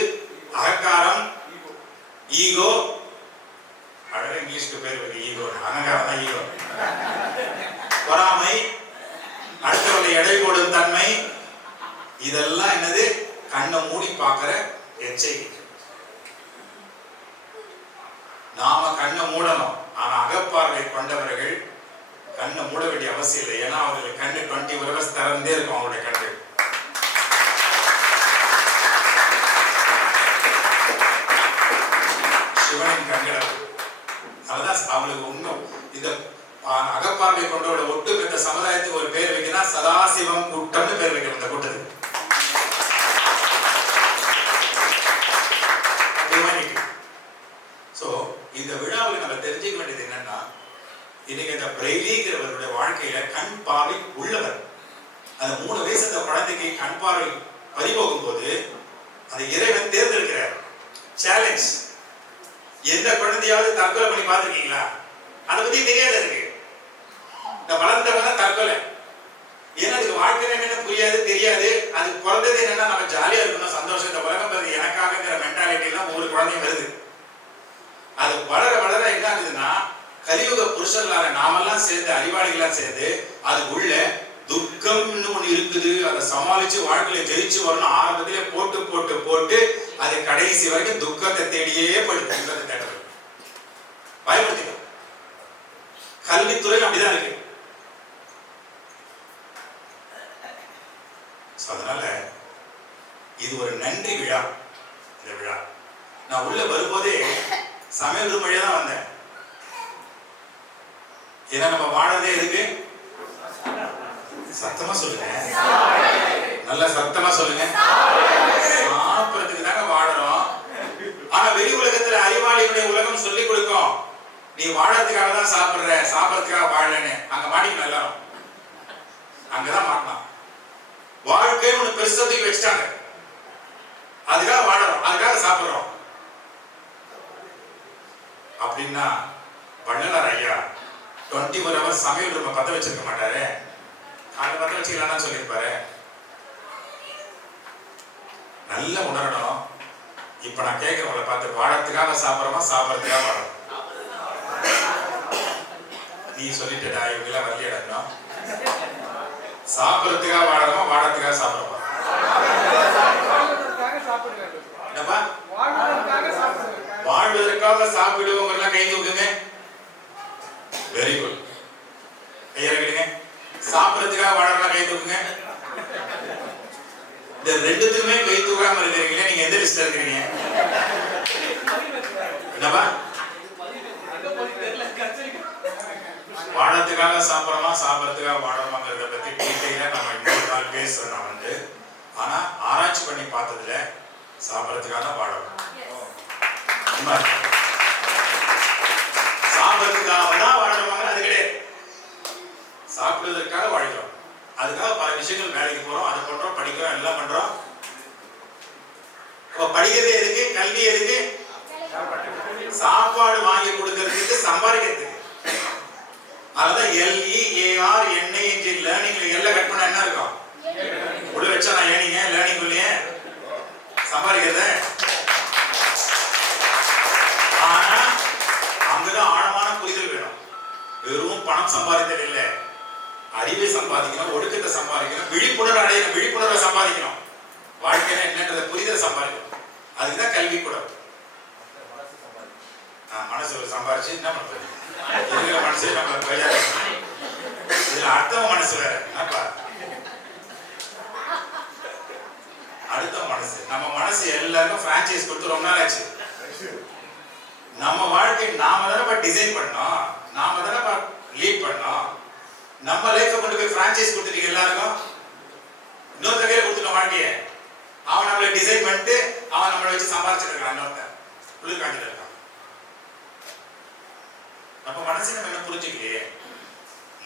அகங்காரம், ஈகோ. அழகா இங்கிலீஷ்க்கு பேர் இருக்கு ஈகோ, அகங்காரம் தான் ஈகோ. பொறாமை, அடுத்தவர்களை எடை போடும் தன்மை, இதெல்லாம் என்னது? கண்ணை மூடி பார்க்கிற HIV. நாம கண்ணை மூடணும். ஆனா அகப்பார்வை கொண்டவர்கள் கண்ணை மூட வேண்டிய அவசியம் இல்லை. ஏன்னா அவங்களுக்கு கண்ணு 24 hours திறந்தே இருக்கும். அவங்களுடைய கண்ணு சிவனின் கண்கள். அதுதான் அவங்களுக்கு உண்மை. இந்த அகப்பார்வை கொண்டோட ஒட்டுமொத்த சமுதாயத்துக்கு ஒரு பேர் வைக்கணும், சதாசிவம் கூட்டம்னு பேர் வைக்கணும். இந்த கூட்டத்துக்கு இந்த விழாவில் நம்ம தெரிஞ்சுக்க வேண்டியது என்னன்னா, இன்னைக்கு இந்த பிரெய்லிங்கிறவருடைய வாழ்க்கையில கண் பார்வை உள்ளவர். அந்த 3 வயசு அந்த குழந்தைக்கு கண் பார்வை பறிபோகும் போது அதை இறைவன் தேர்ந்தெடுக்கிறார். சேலஞ்ச். எந்த குழந்தையாவது தற்கொலை பண்ணி பார்த்துருக்கீங்களா? அதை பத்தி தெரியாத இருக்கு. இந்த வளர்ந்தவங்க தற்கொலை. ஏன்னா அதுக்கு வாழ்க்கை என்னன்னு புரியாது, தெரியாது. அது பிறந்தது என்னன்னா நம்ம ஜாலியா இருக்கணும், சந்தோஷம், இந்த உலகம் பிறகு எனக்காகங்கிற மென்டாலிட்டி எல்லாம் ஒவ்வொரு குழந்தையும் வருது. அது வளர வளர என்ன ஆகுதுன்னா, கலியுக புருஷர்களான நாமெல்லாம் சேர்ந்து, அறிவாளிகளாம் சேர்ந்து, அது உள்ள துக்கம்னு ஒண்ணு இருக்குது. அதை சமாளிச்சு வாழ்க்கையில ஜெயிச்சு வரணும் ஆரம்பத்திலே போட்டு போட்டு போட்டு அது கடைசி வரைக்கும் துக்கத்தை தேடியே போயிடுது. துக்கத்தை தேடுறது பயன்படுத்திடும். கல்வித்துறை அப்படிதான் இருக்கு. அதனால இது ஒரு நன்றி விழா. இந்த விழா நான் உள்ள வரும்போதே சமையல் ரூம் வழியா தான் வந்தேன். ஏன்னா நம்ம வாழறதே இருக்கு. சத்தமா சொல்லுங்க, நல்ல சத்தமா சொல்லுங்க. சாப்பிடறதுக்கு தாங்க வாழறோம். ஆனா வெளி உலகத்துல அறிவாளிகளுடைய உலகம் சொல்லி கொடுக்கும், நீ வாழறதுக்காக தான் சாப்பிடுற, சாப்பிடறதுக்காக வாழலன்னு. அங்க மாட்டிக்கணும் எல்லாரும். அங்கதான் மாட்டலாம். வாழ்க்கை ஒண்ணு பெருசத்துக்கு வச்சுட்டாங்க. அதுக்காக வாழறோம், அதுக்காக சாப்பிடுறோம். அப்படின்னா வள்ளலார் ஐயா 24 hours சமையல் ரூம பத்த வச்சிருக்க மாட்டாரு. அங்க பத்த வச்சுக்கலாம்னு சொல்லியிருப்பாரு. நல்ல உணரணும். இப்ப நான் கேட்கிறவங்களை பார்த்து, வாழறதுக்காக சாப்பிடறோமா, சாப்பிடறதுக்காக வாழணும்? நீ சொல்லிட்டா இவங்க எல்லாம் வரலையா? சாப்பிடறதுக்காக வாழறோமா, வாழறதுக்காக சாப்பிடறோமா? என்னப்பா? வாழ்வதற்காக சாப்பிடுவோங்க கை தூக்குங்க. Very good. கையிறக்கிடுங்க. சாப்பிடறதுக்காக வாழறதுக்காக கை தூக்குங்க. இந்த ரெண்டுத்துக்குமே கை தூக்காம இருக்கிறீங்களே, நீங்க எந்த லிஸ்ட்ல இருக்கிறீங்க? என்னப்பா? வாழறதுக்காக சாப்பிடறோமா, சாப்பிடறதுக்காக வாழறோமாங்கிறத பத்தி டீட்டெயிலா நம்ம இன்னொரு நாள் பேசுறோம். நான் வந்து ஆனா ஆராய்ச்சி பண்ணி பார்த்ததுல சாப்பிடறதுக்காக தான் வாழறோம். சாப்பிடறதுக்காக தான் வாழறோமாங்க அது கிடையாது. சாப்பிடுவதற்காக வாழ்கிறோம். அதுக்காக பல விஷயங்கள் வேலைக்கு போறோம், அதை பண்றோம், படிக்கிறோம், எல்லாம் பண்றோம். படிக்கிறது எதுக்கு? கல்வி எதுக்கு? சாப்பாடு வாங்கி கொடுக்கறதுக்கு, சம்பாதிக்கிறதுக்கு. அதான் LEARNING லேர்னிங்ல எல்லாம் கட் பண்ண என்ன இருக்கும்? உள்ள வச்சா நான் ஏனிங்க லேர்னிங் இல்லையே சம்பாதிக்கிறத. ஆனா அங்கதான் ஆழமான புரிதல் வேணும். வெறும் பணம் சம்பாதித்தல் இல்லை, அறிவை சம்பாதிக்கணும், ஒடுக்கத்தை சம்பாதிக்கணும், விழிப்புணர்வு அடையணும், விழிப்புணர்வை சம்பாதிக்கணும், வாழ்க்கையில என்னன்றத புரிதலை சம்பாதிக்கணும். அதுக்குதான் கல்வி கூட. மனசு சம்பாதிச்சு என்ன பண்றது? இருக்கிற மனசே நம்ம இதுல அடுத்தவங்க மனசு வேற. என்னப்பா அடுத்த மனசு. நம்ம மனசு எல்லாருக்கும் பிரான்சைஸ் கொடுத்து ரொம்ப நாள் ஆச்சு. நம்ம வாழ்க்கை நாம தானே டிசைன் பண்ணோம், நாம தானே லீட் பண்ணோம். நம்ம லைஃபை கொண்டு போய் பிரான்சைஸ் கொடுத்துட்டீங்க எல்லாருக்கும். இன்னொருத்த கையில கொடுத்துட்டோம் வாழ்க்கையை. அவன் நம்மளை டிசைன் பண்ணிட்டு அவன் நம்மளை வச்சு சம்பாதிச்சுட்டு இருக்கான். இன்னொருத்தன் குளிர் காஞ்சிட்டு இருக்கான். நம்ம மனசை நம்ம என்ன புரிஞ்சுக்கலையே.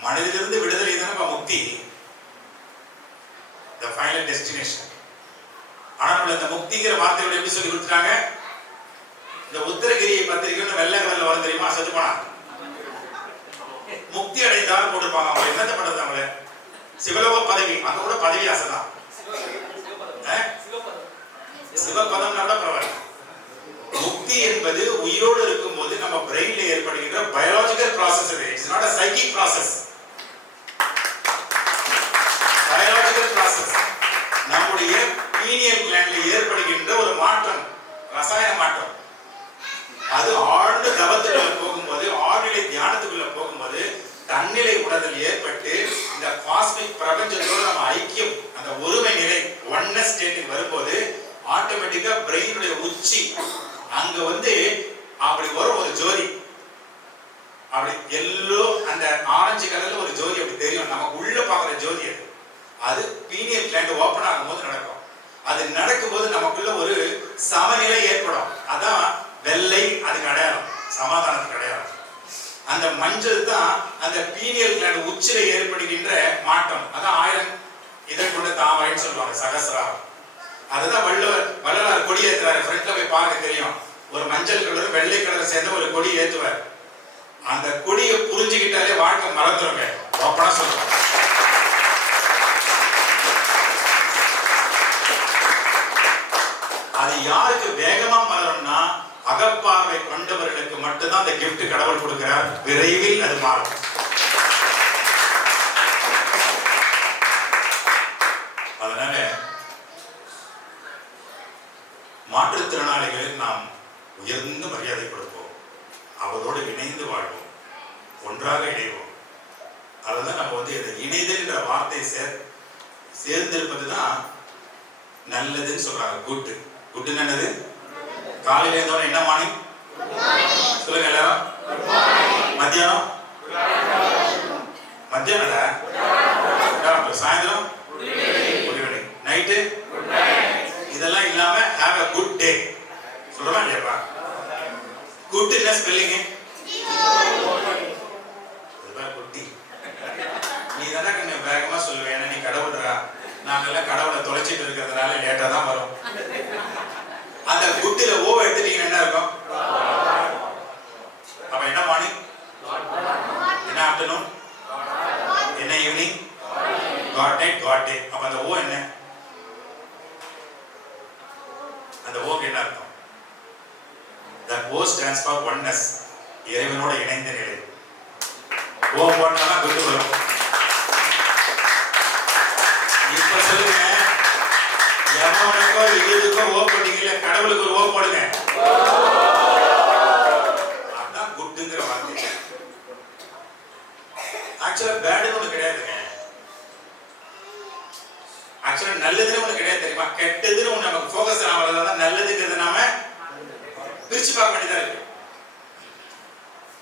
மனதிலிருந்து விடுதலை தானே முக்தி, the final destination. ஆனா நம்ம இந்த முக்திங்கிற வார்த்தையோட எப்படி சொல்லி கொடுத்துட்டாங்க? இந்த உத்தரகிரி பத்திரிகைன்னு வெள்ளை கலர்ல வரும் தெரியுமா, செத்து போனா முக்தி அடைந்தார் போட்டுருப்பாங்க. அவங்க என்னத்தை பண்றது? அவங்கள சிவலோக பதவி, அங்க கூட பதவி ஆசைதான். சிவபதம் கூட பரவாயில்ல. முக்தி என்பது உயிரோடு இருக்கும் போது நம்ம பிரெயின்ல ஏற்படுகின்ற biological process. It's not a psychic process. Biological process. நம்முடைய பீனியல் கிளாண்ட்ல ஏற்படுகின்ற ஒரு மாற்றம், ரசாயன மாற்றம். அது ஆழ்ந்த தவத்துக்குள்ள போகும்போது, ஆழ்நிலை தியானத்துக்குள்ள போகும்போது தன்னிலை உணர்தல் ஏற்பட்டு இந்த காஸ்மிக் பிரபஞ்சத்தோட நம்ம ஐக்கியம், அந்த ஒருமை நிலை ஒன்னஸ் ஸ்டேட்டுக்கு வரும்போது ஆட்டோமேட்டிக்கா பிரெயினுடைய உச்சி அங்க அப்படி வரும் ஒரு ஜோதி. அப்படி எல்லோ அந்த ஆரஞ்சு கலர்ல ஒரு ஜோதி அப்படி தெரியும். நமக்கு உள்ள பாக்குற ஜோதி அது. அது பீனியல் கிளாண்ட் ஓபன் ஆகும்போது நடக்கும். அது நடக்கும்போது நமக்குள்ள ஒரு சமநிலை ஏற்படும். அதான் வெள்ளை, அதுக்கு அடையாளம், சமாதானத்துக்கு அடையாளம். அந்த மஞ்சள் தான் அந்த பீனியல் கிளாண்ட் உச்சில ஏற்படுகின்ற மாற்றம். அதான் 1000 இதழ் கொண்ட தாமரைன்னு சொல்லுவாங்க, சகசிராரம். அதுதான் வள்ளலார் கொடி ஏற்றுவாரு. ஃப்ரண்ட்ல போய் பார்க்க தெரியும். ஒரு மஞ்சள் கலர் வெள்ளை கலர் சேர்ந்த ஒரு கொடி ஏற்றுவார். அந்த கொடியை புரிஞ்சுக்கிட்டாலே வாழ்க்கை மறந்துருங்க. ஓப்பனா சொல்லுவாங்க. அது யாருக்கு வேகமா மலரும்னா அகப்பார்வை கொண்டவர்களுக்கு மட்டும்தான் அந்த கிஃப்ட் கடவுள் கொடுக்கிறார். விரைவில் அது மாறும். அதனால மாற்றுத்திறனாளிகளுக்கு நாம் உயர்ந்த மரியாதை கொடுப்போம். அவரோடு இணைந்து வாழ்வோம், ஒன்றாக இணைவோம். அதுதான் நம்ம இந்த இணைதல் என்ற வார்த்தையை சேர்ந்திருப்பதுதான் நல்லதுன்னு சொல்றாங்க. குட் குட் என்னது? காலையில இருந்தோட என்ன மார்னிங் சொல்லுங்க எல்லாரும். மத்தியானம் சாயந்தரம் நைட்டு. இதெல்லாம் இல்லாம ஹேவ் a good day சொல்றமா இல்லையாப்பா? குட் என்ன ஸ்பெல்லிங்? குட்டி. நீ தானே கொஞ்சம் வேகமா சொல்லுவேன். ஏன்னா நீ கடவுள்றா. நாங்கெல்லாம் கடவுளை தொலைச்சிட்டு இருக்கிறதுனால லேட்டா தான் வரும். அந்த குட்டில ஓ எடுத்துட்டீங்கன்னா என்ன இருக்கும்? அப்ப என்ன மார்னிங், என்ன ஆஃப்டர்நூன், என்ன ஈவினிங், காட் நைட், காட் டே. அப்ப அந்த ஓ என்ன? அந்த ஓக்கு என்ன அர்த்தம்? That O stands for oneness. இறைவனோட இணைந்த நிலை. ஓ போட்டாதான் குட்டு வரும். இப்ப சொல்லுங்க, எவனுக்கோ இதுக்கோ ஓ போட்டீங்கல்ல, கடவுளுக்கு ஒரு ஓ போடுங்க. அதான் குட்டுங்கிற வார்த்தை. ஆக்சுவலா பேடுன்னு ஒண்ணு கிடையாதுங்க. ஆக்சுவலா நல்லதுன்னு ஒண்ணு கிடையாது தெரியுமா? கெட்டதுன்னு ஒண்ணு நமக்கு ஃபோக்கஸ் ஆகாததான் நல்லதுங்கிறது நாம பிரிச்சு பார்க்க வேண்டியதா இருக்கு.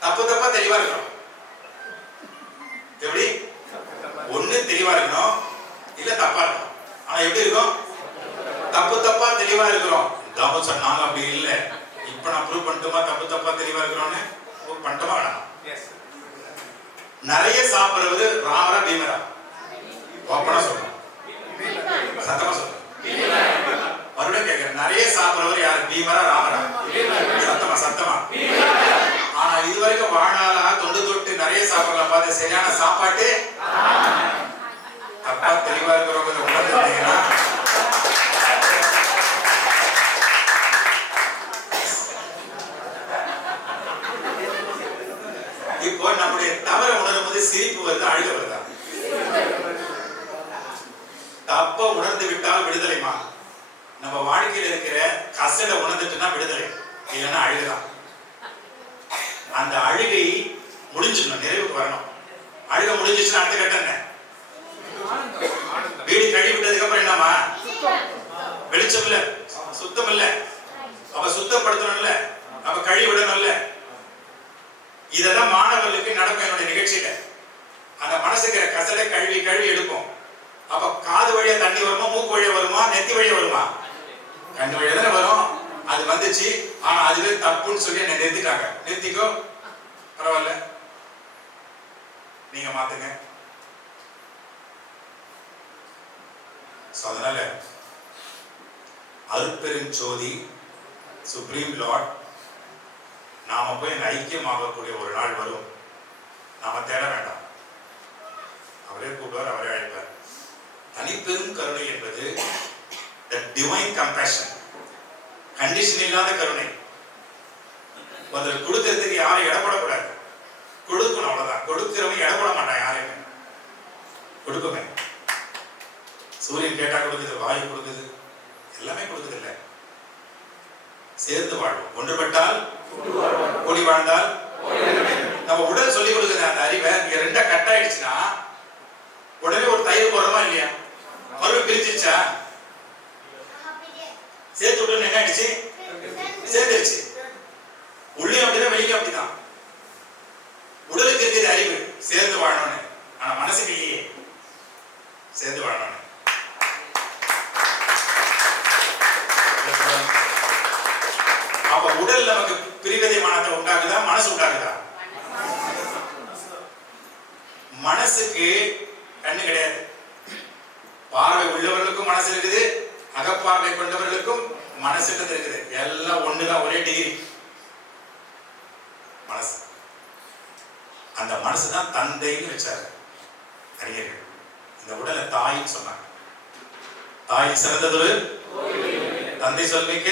தப்பு தப்பா தெளிவா இருக்கணும். எப்படி? ஒண்ணு தெளிவா இருக்கணும், இல்ல தப்பா இருக்கணும். ஆனா எப்படி இருக்கும்? தப்பு தப்பா தெளிவா இருக்கிறோம். தாம சொன்னாங்க அப்படி இல்ல. இப்ப நான் ப்ரூவ் பண்ணட்டுமா தப்பு தப்பா தெளிவா இருக்கிறோம்னு? ப்ரூவ் பண்ணட்டுமா வேணாம்? நிறைய சாப்பிடுறது ராமரா பீமரா? ஓப்பனா சொல்றேன், சத்தமா சொல்றேன். மறுபடியும் கேட்கிறேன், நிறைய சாப்பிடுறவர் யாரு? பீமரா ராமரா? சத்தமா சத்தமா. ஆனா இதுவரைக்கும் வாழ்நாளா தொண்டு தொட்டு நிறைய சாப்பிடலாம் பார்த்து சரியான சாப்பாட்டு அப்பா தெளிவா இருக்கிறவங்க உணர்ந்துட்டீங்கன்னா இப்போ நம்முடைய தவறை உணரும் போது சிரிப்பு வருது, அழுக வருதா? தப்ப உணர்ந்து விட்டால் விடுதலைமா. நம்ம வாழ்க்கையில இருக்கிற கசட உணர்ந்துட்டுனா விடுதலை, இல்லைன்னா அழுகுதான். அந்த அழுகை முடிஞ்சிடணும், நிறைவுக்கு வரணும். அழுக முடிஞ்சிச்சுன்னா அடுத்த கட்டம் என்ன? வீடு கழுவி விட்டதுக்கு அப்புறம் என்னமா? வெளிச்சம் இல்ல, சுத்தம் இல்ல, அப்ப சுத்தப்படுத்தணும்ல, அப்ப கழுவி விடணும்ல. இதெல்லாம் மாணவர்களுக்கு நடக்கும் என்னுடைய நிகழ்ச்சியில. அந்த மனசுக்கிற கசலை கழுவி கழுவி எடுக்கும். அப்ப காது வழியா தண்ணி வருமா, மூக்கு வழியா வருமா, நெத்தி வழியா வருமா? கண்ணு வழியா தானே வரும். அது வந்துச்சு. ஆனா அதுவே தப்புன்னு சொல்லி என்ன நிறுத்திட்டாங்க. நிறுத்திக்கோ, பரவாயில்ல, நீங்க மாத்துங்க. அதனால அருட்பெருஞ்சோதி சுப்ரீம் லார்ட் நாம போய் ஐக்கியமாகக்கூடிய ஒரு நாள் வரும். நாம தேட வேண்டாம், அவரே கூப்பிடுவார், அவரே அழைப்பார். தனிப்பெரும் கருணை என்பது the divine compassion, கண்டிஷன் இல்லாத கருணை. ஒருத்தர் கொடுக்கறதுக்கு யாரும் இடப்படக்கூடாது, கொடுக்கணும், அவ்வளவுதான். கொடுக்கிறவங்க இடப்பட மாட்டான் யாரையுமே, கொடுக்குமே. சூரியன் கேட்டா கொடுக்குது, வாயு கொடுக்குது, எல்லாமே கொடுக்குது இல்ல. சேர்ந்து வாழும், ஒன்றுபட்டால் கூடி வாழ்ந்தால். நம்ம உடல் சொல்லி கொடுக்குது அந்த அறிவை. இங்க ரெண்டா கட் ஆயிடுச்சுன்னா உடனே ஒரு தயிர் போடுறோமா இல்லையா? மறுபடியும் பிரிச்சிருச்சா? சேர்த்து விட்டு என்ன ஆயிடுச்சு? சேர்ந்துருச்சு. உள்ளே அப்படிதான், வெளியே அப்படிதான். உடலுக்கு இருக்குது அறிவு சேர்ந்து வாழணும்னு, ஆனா மனசுக்கு இல்லையே சேர்ந்து வாழணும்னு. அப்ப உடல் நமக்கு பிரிவதை மனத்தை உண்டாக்குதா, மனசு உண்டாக்குதா? மனசுக்கு கண்ணு கிடையாது. பார்வை உள்ளவர்களுக்கும் மனசு இருக்குது, அகப்பார்வை கொண்டவர்களுக்கும் மனசு இருக்குது. எல்லாம் ஒண்ணுதான், ஒரே டிகிரி மனசு. அந்த மனசுதான் தந்தைன்னு வச்சாரு அறிஞர்கள். இந்த உடலை தாயின்னு சொன்னாங்க. தாய் சிறந்ததொரு தந்தை சொல்லிக்க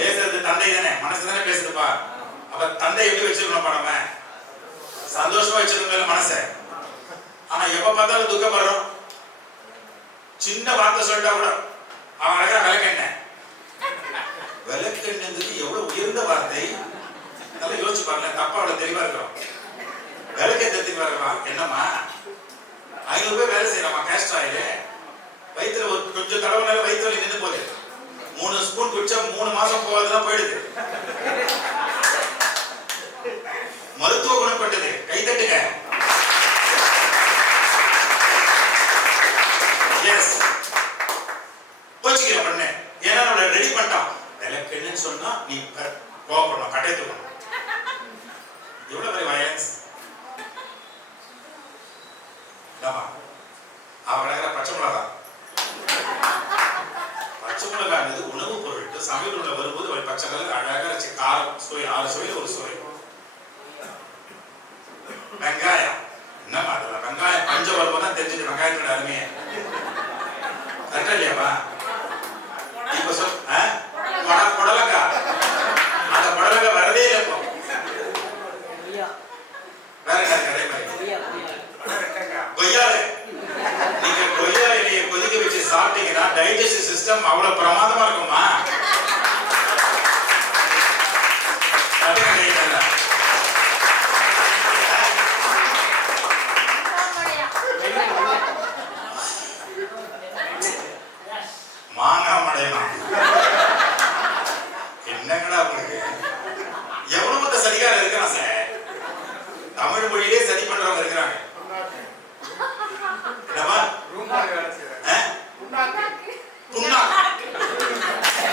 பேசுறது தந்தை தானே, மனசு தானே பேசுதுப்பா. அப்ப தந்தை எப்படி வச்சிருக்கணும்? நம்ம சந்தோஷமா வச்சிருக்கோம் மனச. ஆனா எப்ப பார்த்தாலும் துக்கப்படுறோம். சின்ன வார்த்தை சொல்லிட்டா கூட அவன் அழகா விளக்கெண்ணெய். விளக்கெண்ணெய் எவ்வளவு உயர்ந்த வார்த்தை. நல்லா யோசிச்சு பாருங்க. தப்பா அவ்வளவு தெளிவா இருக்கிறோம். விளக்கெண்ணெய் வரலாம் என்னம்மா 500 ரூபாய் வேலை செய்யலாமா? கேஸ்ட் ஆயில வயிற்றுல ஒரு கொஞ்சம் தடவை வயிற்றுல நின்று போகுது. 3 ஸ்பூன் குடிச்சா 3 மாசம் போகாதுதான் போயிடுது. மருத்துவ குணம் கொண்டது. கை தட்டுங்க. எஸ், கோச்சிக்கிறேன் பண்ண. ஏன்னா நம்மள ரெடி பண்ணிட்டான். விளக்கெண்ணு சொன்னா நீ கோவப்படணும், கட்டை தூக்கணும். எவ்வளவு பெரிய வயலன்ஸ். அவங்கள பச்சை மிளகா, பச்சை மிளகானது உணவு பொருள். சமையல் உள்ள வரும்போது ஒரு பச்சை கலர் அழகா காரம் சுவை, 6 சுவையில் ஒரு சுவை. வெங்காயம் என்னமா அதெல்லாம்? வெங்காயம் பஞ்சம் வரும்போது தெரிஞ்சது வெங்காயத்தோட அருமையை. கரெக்டா இல்லையாப்பா? இப்ப சொல் புடலங்கா, அந்த புடலங்கா வரதே இல்லை. இப்போ வேற அதே மாதிரி கொய்யால, நீங்க கொய்யா இலையை கொதிக்க வச்சு சாப்பிட்டீங்கன்னா டைஜஸ்டிவ் சிஸ்டம் அவ்வளவு பிரமாதமா இருக்குமா? மாங்காய் மடையலாம். என்னங்கடா உங்களுக்கு எவ்வளவு சதிகாரம் இருக்கிறான் சார். தமிழ் மொழியிலே சதி பண்றவங்க இருக்கிறாங்க.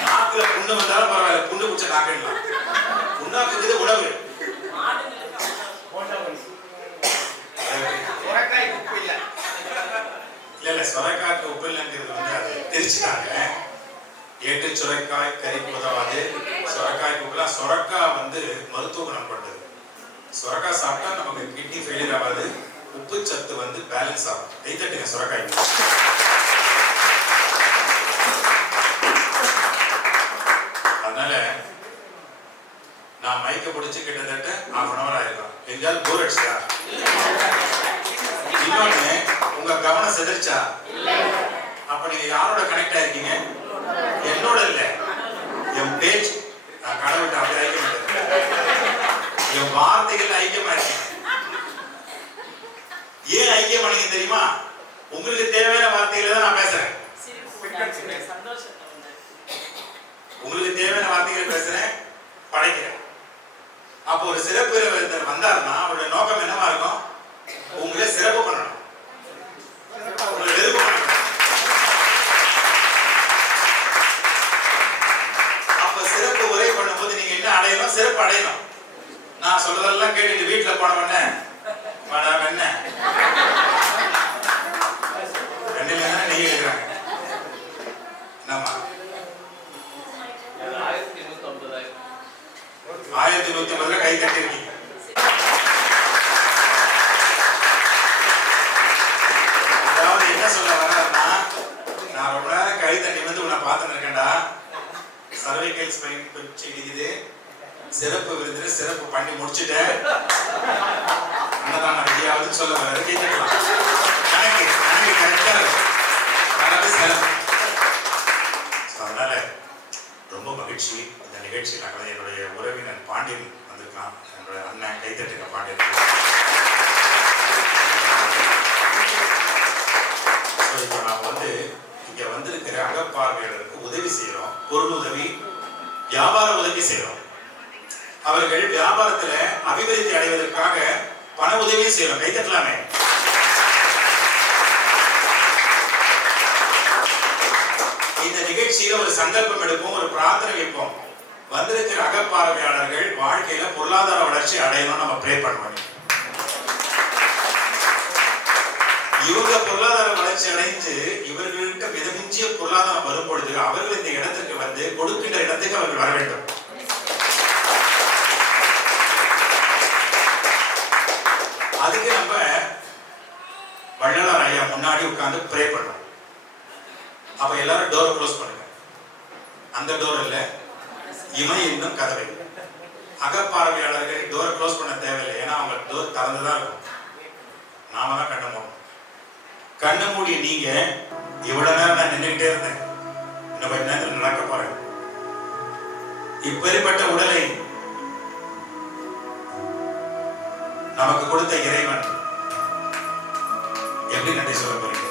நாக்குல புண்ணு வந்தாலும் பரவாயில்ல, புண்ணு குடிச்ச நாக்கலாம். புண்ணாக்குறது உணவு. இல்ல சொரைக்காய்க்கு உப்பு இல்லைங்கிறது அது தெரிச்சுட்டாங்க. ஏட்டு சுரைக்காய் கறி உதவாது. சொரைக்காய் உப்புலாம். சொரக்காய் மருத்துவ குணம் கொண்டது. சொரக்காய் சாப்பிட்டா நமக்கு கிட்னி ஃபெயிலியர் ஆகாது. உப்பு சத்து பேலன்ஸ் ஆகும். கைத்தட்டுங்க சொரக்காய். அதனால நான் மைக்க பிடிச்சு கிட்டத்தட்ட 1/2 hour ஆயிருக்கும். எங்கேயாவது போர் அடிச்சா? இன்னொன்னு, உங்க கவனம் செதறிச்சா? அப்ப நீங்க யாரோட கனெக்ட் ஆயிருக்கீங்க? என்னோட இல்ல, என் பேச்சு. நான் கடவுள்கிட்ட அப்படி ஐக்கியம், என் வார்த்தைகள் ஐக்கியமா இருக்கீங்க. ஏன் ஐக்கியம் பண்ணீங்க தெரியுமா? உங்களுக்கு தேவையான வார்த்தைகளை தான் நான் பேசுறேன். உங்களுக்கு தேவையான வார்த்தைகளை பேசுறேன், படைக்கிறேன். அப்போ ஒரு சிறப்பு விருந்தினர் வந்தாருன்னா அவருடைய நோக்கம் என்னவா இருக்கும்? உங்களை சிறப்பு பண்ணணும், உங்களை வெறுப்பு பண்ணணும். அப்ப சிறப்பு உரை பண்ணும்போது நீங்க என்ன அடையணும்? சிறப்பு அடையணும். நான் சொல்றதெல்லாம் கேட்டு வீட்டுல போனவன என்ன ரெண்டுல நெய் எடுக்கிறாங்க. என்னம்மா 1150 கை தட்டி இருக்கீங்க. அதாவது என்ன சொல்ல வர்றாருன்னா, நான் ரொம்ப நேரம் கை தட்டி வந்து உன்னை பார்த்துன்னு இருக்கேன்டா, சர்வைக்கல் ஸ்பைன் பயிற்சி இருக்குது, சிறப்பு விருந்தினர் சிறப்பு பண்ணி முடிச்சுட்டேன், அன்னதான ரெடியாவதுன்னு சொல்ல வர்றாரு. கை தட்டலாம். கணக்கு கரெக்டா இருக்கும். அதனால ரொம்ப மகிழ்ச்சி. இந்த நிகழ்ச்சியில் என்னுடைய உறவினர் பாண்டியன் வந்திருக்கான், என்னுடைய அண்ணன். கைத்தட்டுங்க பாண்டியன். இப்போ நாம் வந்து இங்க வந்திருக்கிற அகப்பார்வையாளருக்கு உதவி செய்யறோம். பொருள் உதவி, வியாபார உதவி செய்யறோம். அவர்கள் வியாபாரத்துல அபிவிருத்தி அடைவதற்காக பண உதவி செய்யறோம். கைத்தட்டலாமே. இந்த நிகழ்ச்சியில ஒரு சங்கல்பம் எடுப்போம், ஒரு பிரார்த்தனை வைப்போம். வந்திருக்கிற அகப்பார்வையாளர்கள் வாழ்க்கையில பொருளாதார வளர்ச்சி அடையணும் நம்ம ப்ரே பண்ணுவோம். இவங்க பொருளாதார வளர்ச்சி அடைஞ்சு இவர்களுக்கு மிதமிஞ்சிய பொருளாதாரம் வரும் பொழுது அவர்கள் இந்த இடத்துக்கு வந்து கொடுக்கின்ற இடத்துக்கு அவர்கள் வர வேண்டும். அதுக்கு நம்ம வள்ளலார் ஐயா முன்னாடி உட்கார்ந்து ப்ரே பண்ணுவோம். அப்ப எல்லாரும் டோரை க்ளோஸ் பண்ணுங்க. அந்த டோர் இல்ல, இமை இன்னும் கதவை. அகப்பார்வையாளர்கள் டோரை க்ளோஸ் பண்ண தேவையில்லை, ஏன்னா அவங்க டோர் திறந்துதான் இருக்கும். நாம தான் கண்ணை மூடணும். கண்ணை மூடி நீங்க இவ்வளவு நேரம் நான் நின்றுகிட்டே இருந்தேன், இன்னும் கொஞ்ச நேரத்தில் நடக்க போறேன். இப்பேற்பட்ட உடலை நமக்கு கொடுத்த இறைவன் எப்படி நன்றி சொல்ல போறீங்க?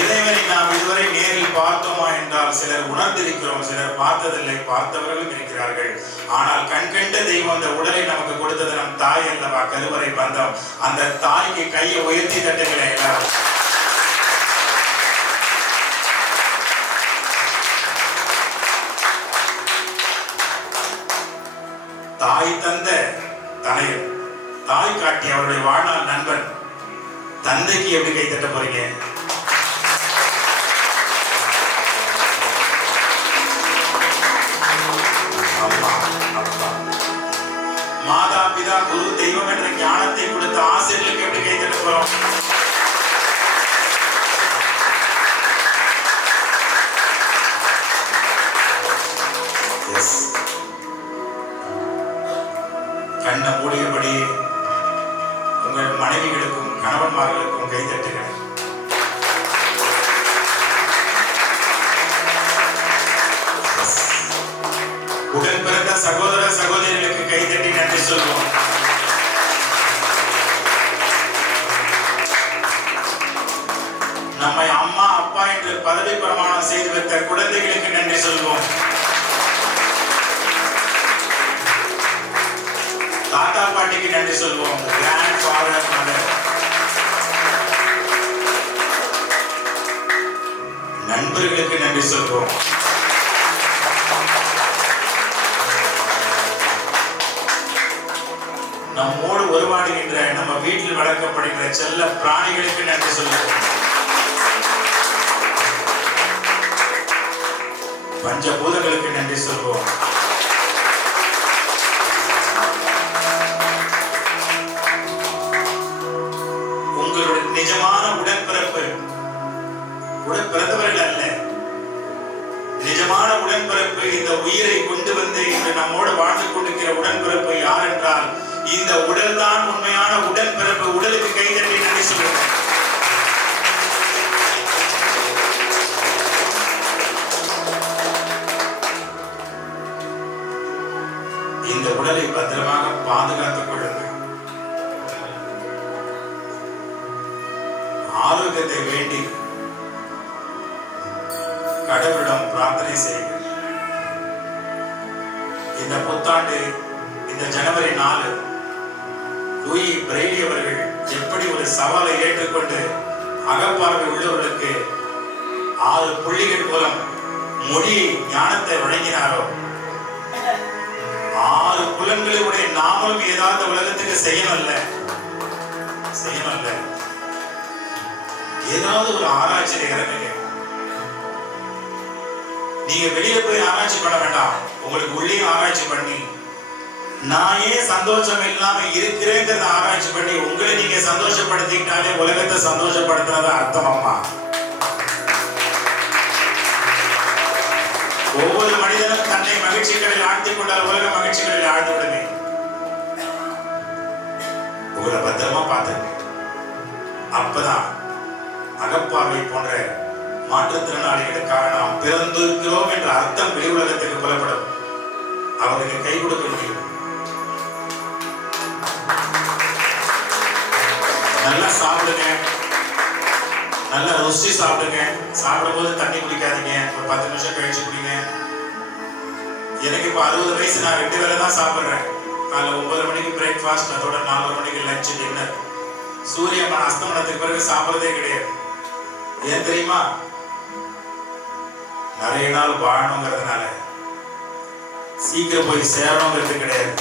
இறைவனை நாம் இதுவரை நேரில் பார்த்தோமா என்றால் சிலர் உணர்ந்திருக்கிறோம், சிலர் பார்த்ததில்லை, பார்த்தவர்களும் இருக்கிறார்கள். ஆனால் கண்கண்ட தெய்வம் அந்த உடலை நமக்கு கொடுத்தது நம் தாய் அல்லவா, கருவறை பந்தம். அந்த தாய்க்கு கையை உயர்த்தி தட்டுங்களே எல்லாரும். தாய் தந்த தனையன், தாய் காட்டி அவருடைய வாழ்நாள் நண்பன் தந்தைக்கு எப்படி கை தட்ட போறீங்க? மாதா பிதா குரு தெய்வம் என்ற ஞானத்தை கொடுத்த ஆசிரியர்களுக்கு எப்படி கை தட்ட போறோம்? கண்ணை மூடியபடி உங்கள் மனைவிகளுக்கும் கணவன்மார்களுக்கும் கை தட்டுங்கள். உடன் பிறந்த சகோதர சகோதரிகளுக்கு கை தட்டி நன்றி சொல்வோம். நம்மை அம்மா அப்பா என்று பதவி பிரமாணம் செய்து வைத்த குழந்தைகளுக்கு நன்றி சொல்வோம். தாத்தா பாட்டிக்கு நன்றி சொல்வோம். Grandfather mother. நண்பர்களுக்கு நன்றி சொல்வோம். நம்மோடு உருவாடுகின்ற நம்ம வீட்டில் வளர்க்கப்படுகிற செல்ல பிராணிகளுக்கு நன்றி சொல்லுவோம். பஞ்சபூதங்களுக்கு நன்றி சொல்வோம். உங்களுடைய நிஜமான உடன்பிறப்பு, உடன்பிறந்தவர்கள் அல்ல, நிஜமான உடன்பிறப்பு, இந்த உயிரை கொண்டு வந்து இன்று நம்மோடு வாழ்ந்து கொண்டிருக்கிற உடன்பிறப்பு யார் என்றால் இந்த உடல் தான் உண்மையான உடன்பிறப்பு. உடலுக்கு கைதட்டி நன்றி சொல்லுவோம். இந்த உடலை பத்திரமாக பாதுகாத்துக் கொள்ளுங்கள். ஆரோக்கியத்தை வேண்டி கடவுளிடம் பிரார்த்தனை செய்யுங்கள். இந்த புத்தாண்டு, இந்த ஜனவரி 4 லூயி பிரெய்லி அவர்கள் எப்படி ஒரு சவாலை ஏற்றுக்கொண்டு அகப்பார்வை உள்ளவர்களுக்கு 6 புள்ளிகள் மூலம் மொழி ஞானத்தை வழங்கினாரோ, 6 புலன்களுடைய நாமளும் ஏதாவது உலகத்துக்கு செய்யணும்ல, ஏதாவது ஒரு ஆராய்ச்சியில இறங்குங்க. நீங்க வெளியே போய் ஆராய்ச்சி பண்ண வேண்டாம், உங்களுக்கு உள்ளே ஆராய்ச்சி பண்ணி நான் ஏன் சந்தோஷம் இல்லாம இருக்கிறேங்கிறத ஆராய்ச்சி பண்ணி உங்களை நீங்க சந்தோஷப்படுத்திக்கிட்டாலே உலகத்தை சந்தோஷப்படுத்துறது அர்த்தம். அம்மா, ஒவ்வொரு மனிதனும் தன்னை மகிழ்ச்சிகளில் ஆழ்த்திக் கொண்டால் உலக மகிழ்ச்சிகளில் ஆழ்ந்து விடுமே. உங்களை பத்திரமா பார்த்துங்க. அப்பதான் அகப்பார்வை போன்ற மாற்றுத்திறனாளிகளுக்காக நாம் பிறந்திருக்கிறோம் என்ற அர்த்தம் வெளி உலகத்துக்கு புலப்படும். அவருக்கு கை கொடுக்க முடியும். நல்லா சாப்பிடுங்க, நல்லா ருசி சாப்பிடுங்க. சாப்பிடும் போது தண்ணி குடிக்காதீங்க, ஒரு 10 நிமிஷம் கழிச்சு குடிங்க. எனக்கு இப்ப 60 வயசு, நான் 2 வேளை தான் சாப்பிடுறேன். காலைல 9 மணிக்கு பிரேக்ஃபாஸ்ட், அதோட 4 மணிக்கு லஞ்ச், டின்னர். சூரியமான அஸ்தமனத்துக்கு பிறகு சாப்பிடுறதே கிடையாது. ஏன் தெரியுமா? நிறைய நாள் வாழணுங்கிறதுனால, சீக்கிரம் போய் சேரணுங்கிறது கிடையாது.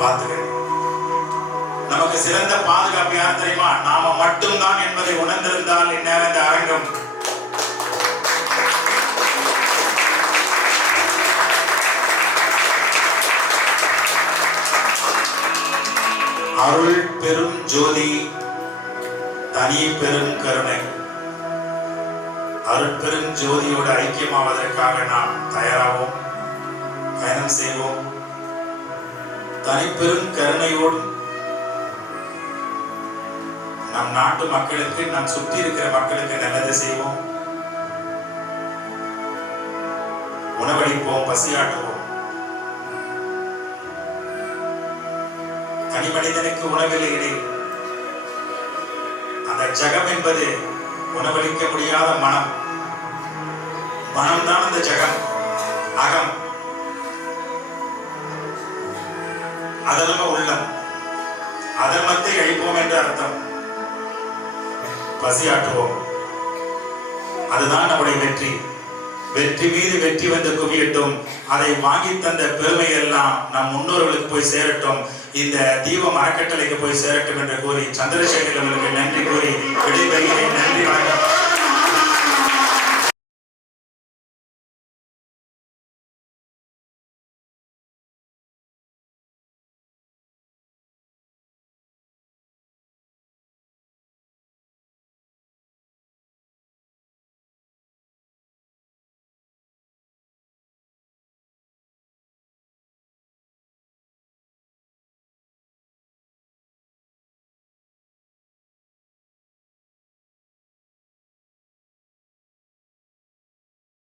பார்த்துக்க. நமக்கு சிறந்த பாதுகாப்பு யார் தெரியுமா? நாம மட்டும்தான் என்பதை உணர்ந்திருந்தால் இந்நேரம் இந்த அரங்கம் அருள் பெரும் ஜோதி, தனி பெரும் கருணை. அருள் பெரும் ஜோதியோடு ஐக்கியமாவதற்காக நாம் தயாராவோம், பயணம் செய்வோம். தனிப்பெரும் கருணையோடு நம் நாட்டு மக்களுக்கு, நம் சுற்றி இருக்கிற மக்களுக்கு நல்லது செய்வோம். உணவளிப்போம், பசியாற்றுவோம். தனி மனிதனுக்கு உணவில் இடை. அந்த ஜகம் என்பது உணவளிக்க முடியாத மனம். மனம்தான் அந்த ஜகம், அகம். அதர்ம உள்ளம். அதர்மத்தை அழிப்போம் என்று அர்த்தம். பசியாற்றுவோம். அதுதான் நம்முடைய வெற்றி. வெற்றி மீது வெற்றி வந்து குவியட்டும். அதை வாங்கி தந்த பெருமை எல்லாம் நம் முன்னோர்களுக்கு போய் சேரட்டும். இந்த தீபம் அறக்கட்டளைக்கு போய் சேரட்டும் என்று கூறி சந்திரசேகர் அவர்களுக்கு நன்றி கூறி விடைபெறுகிறேன்.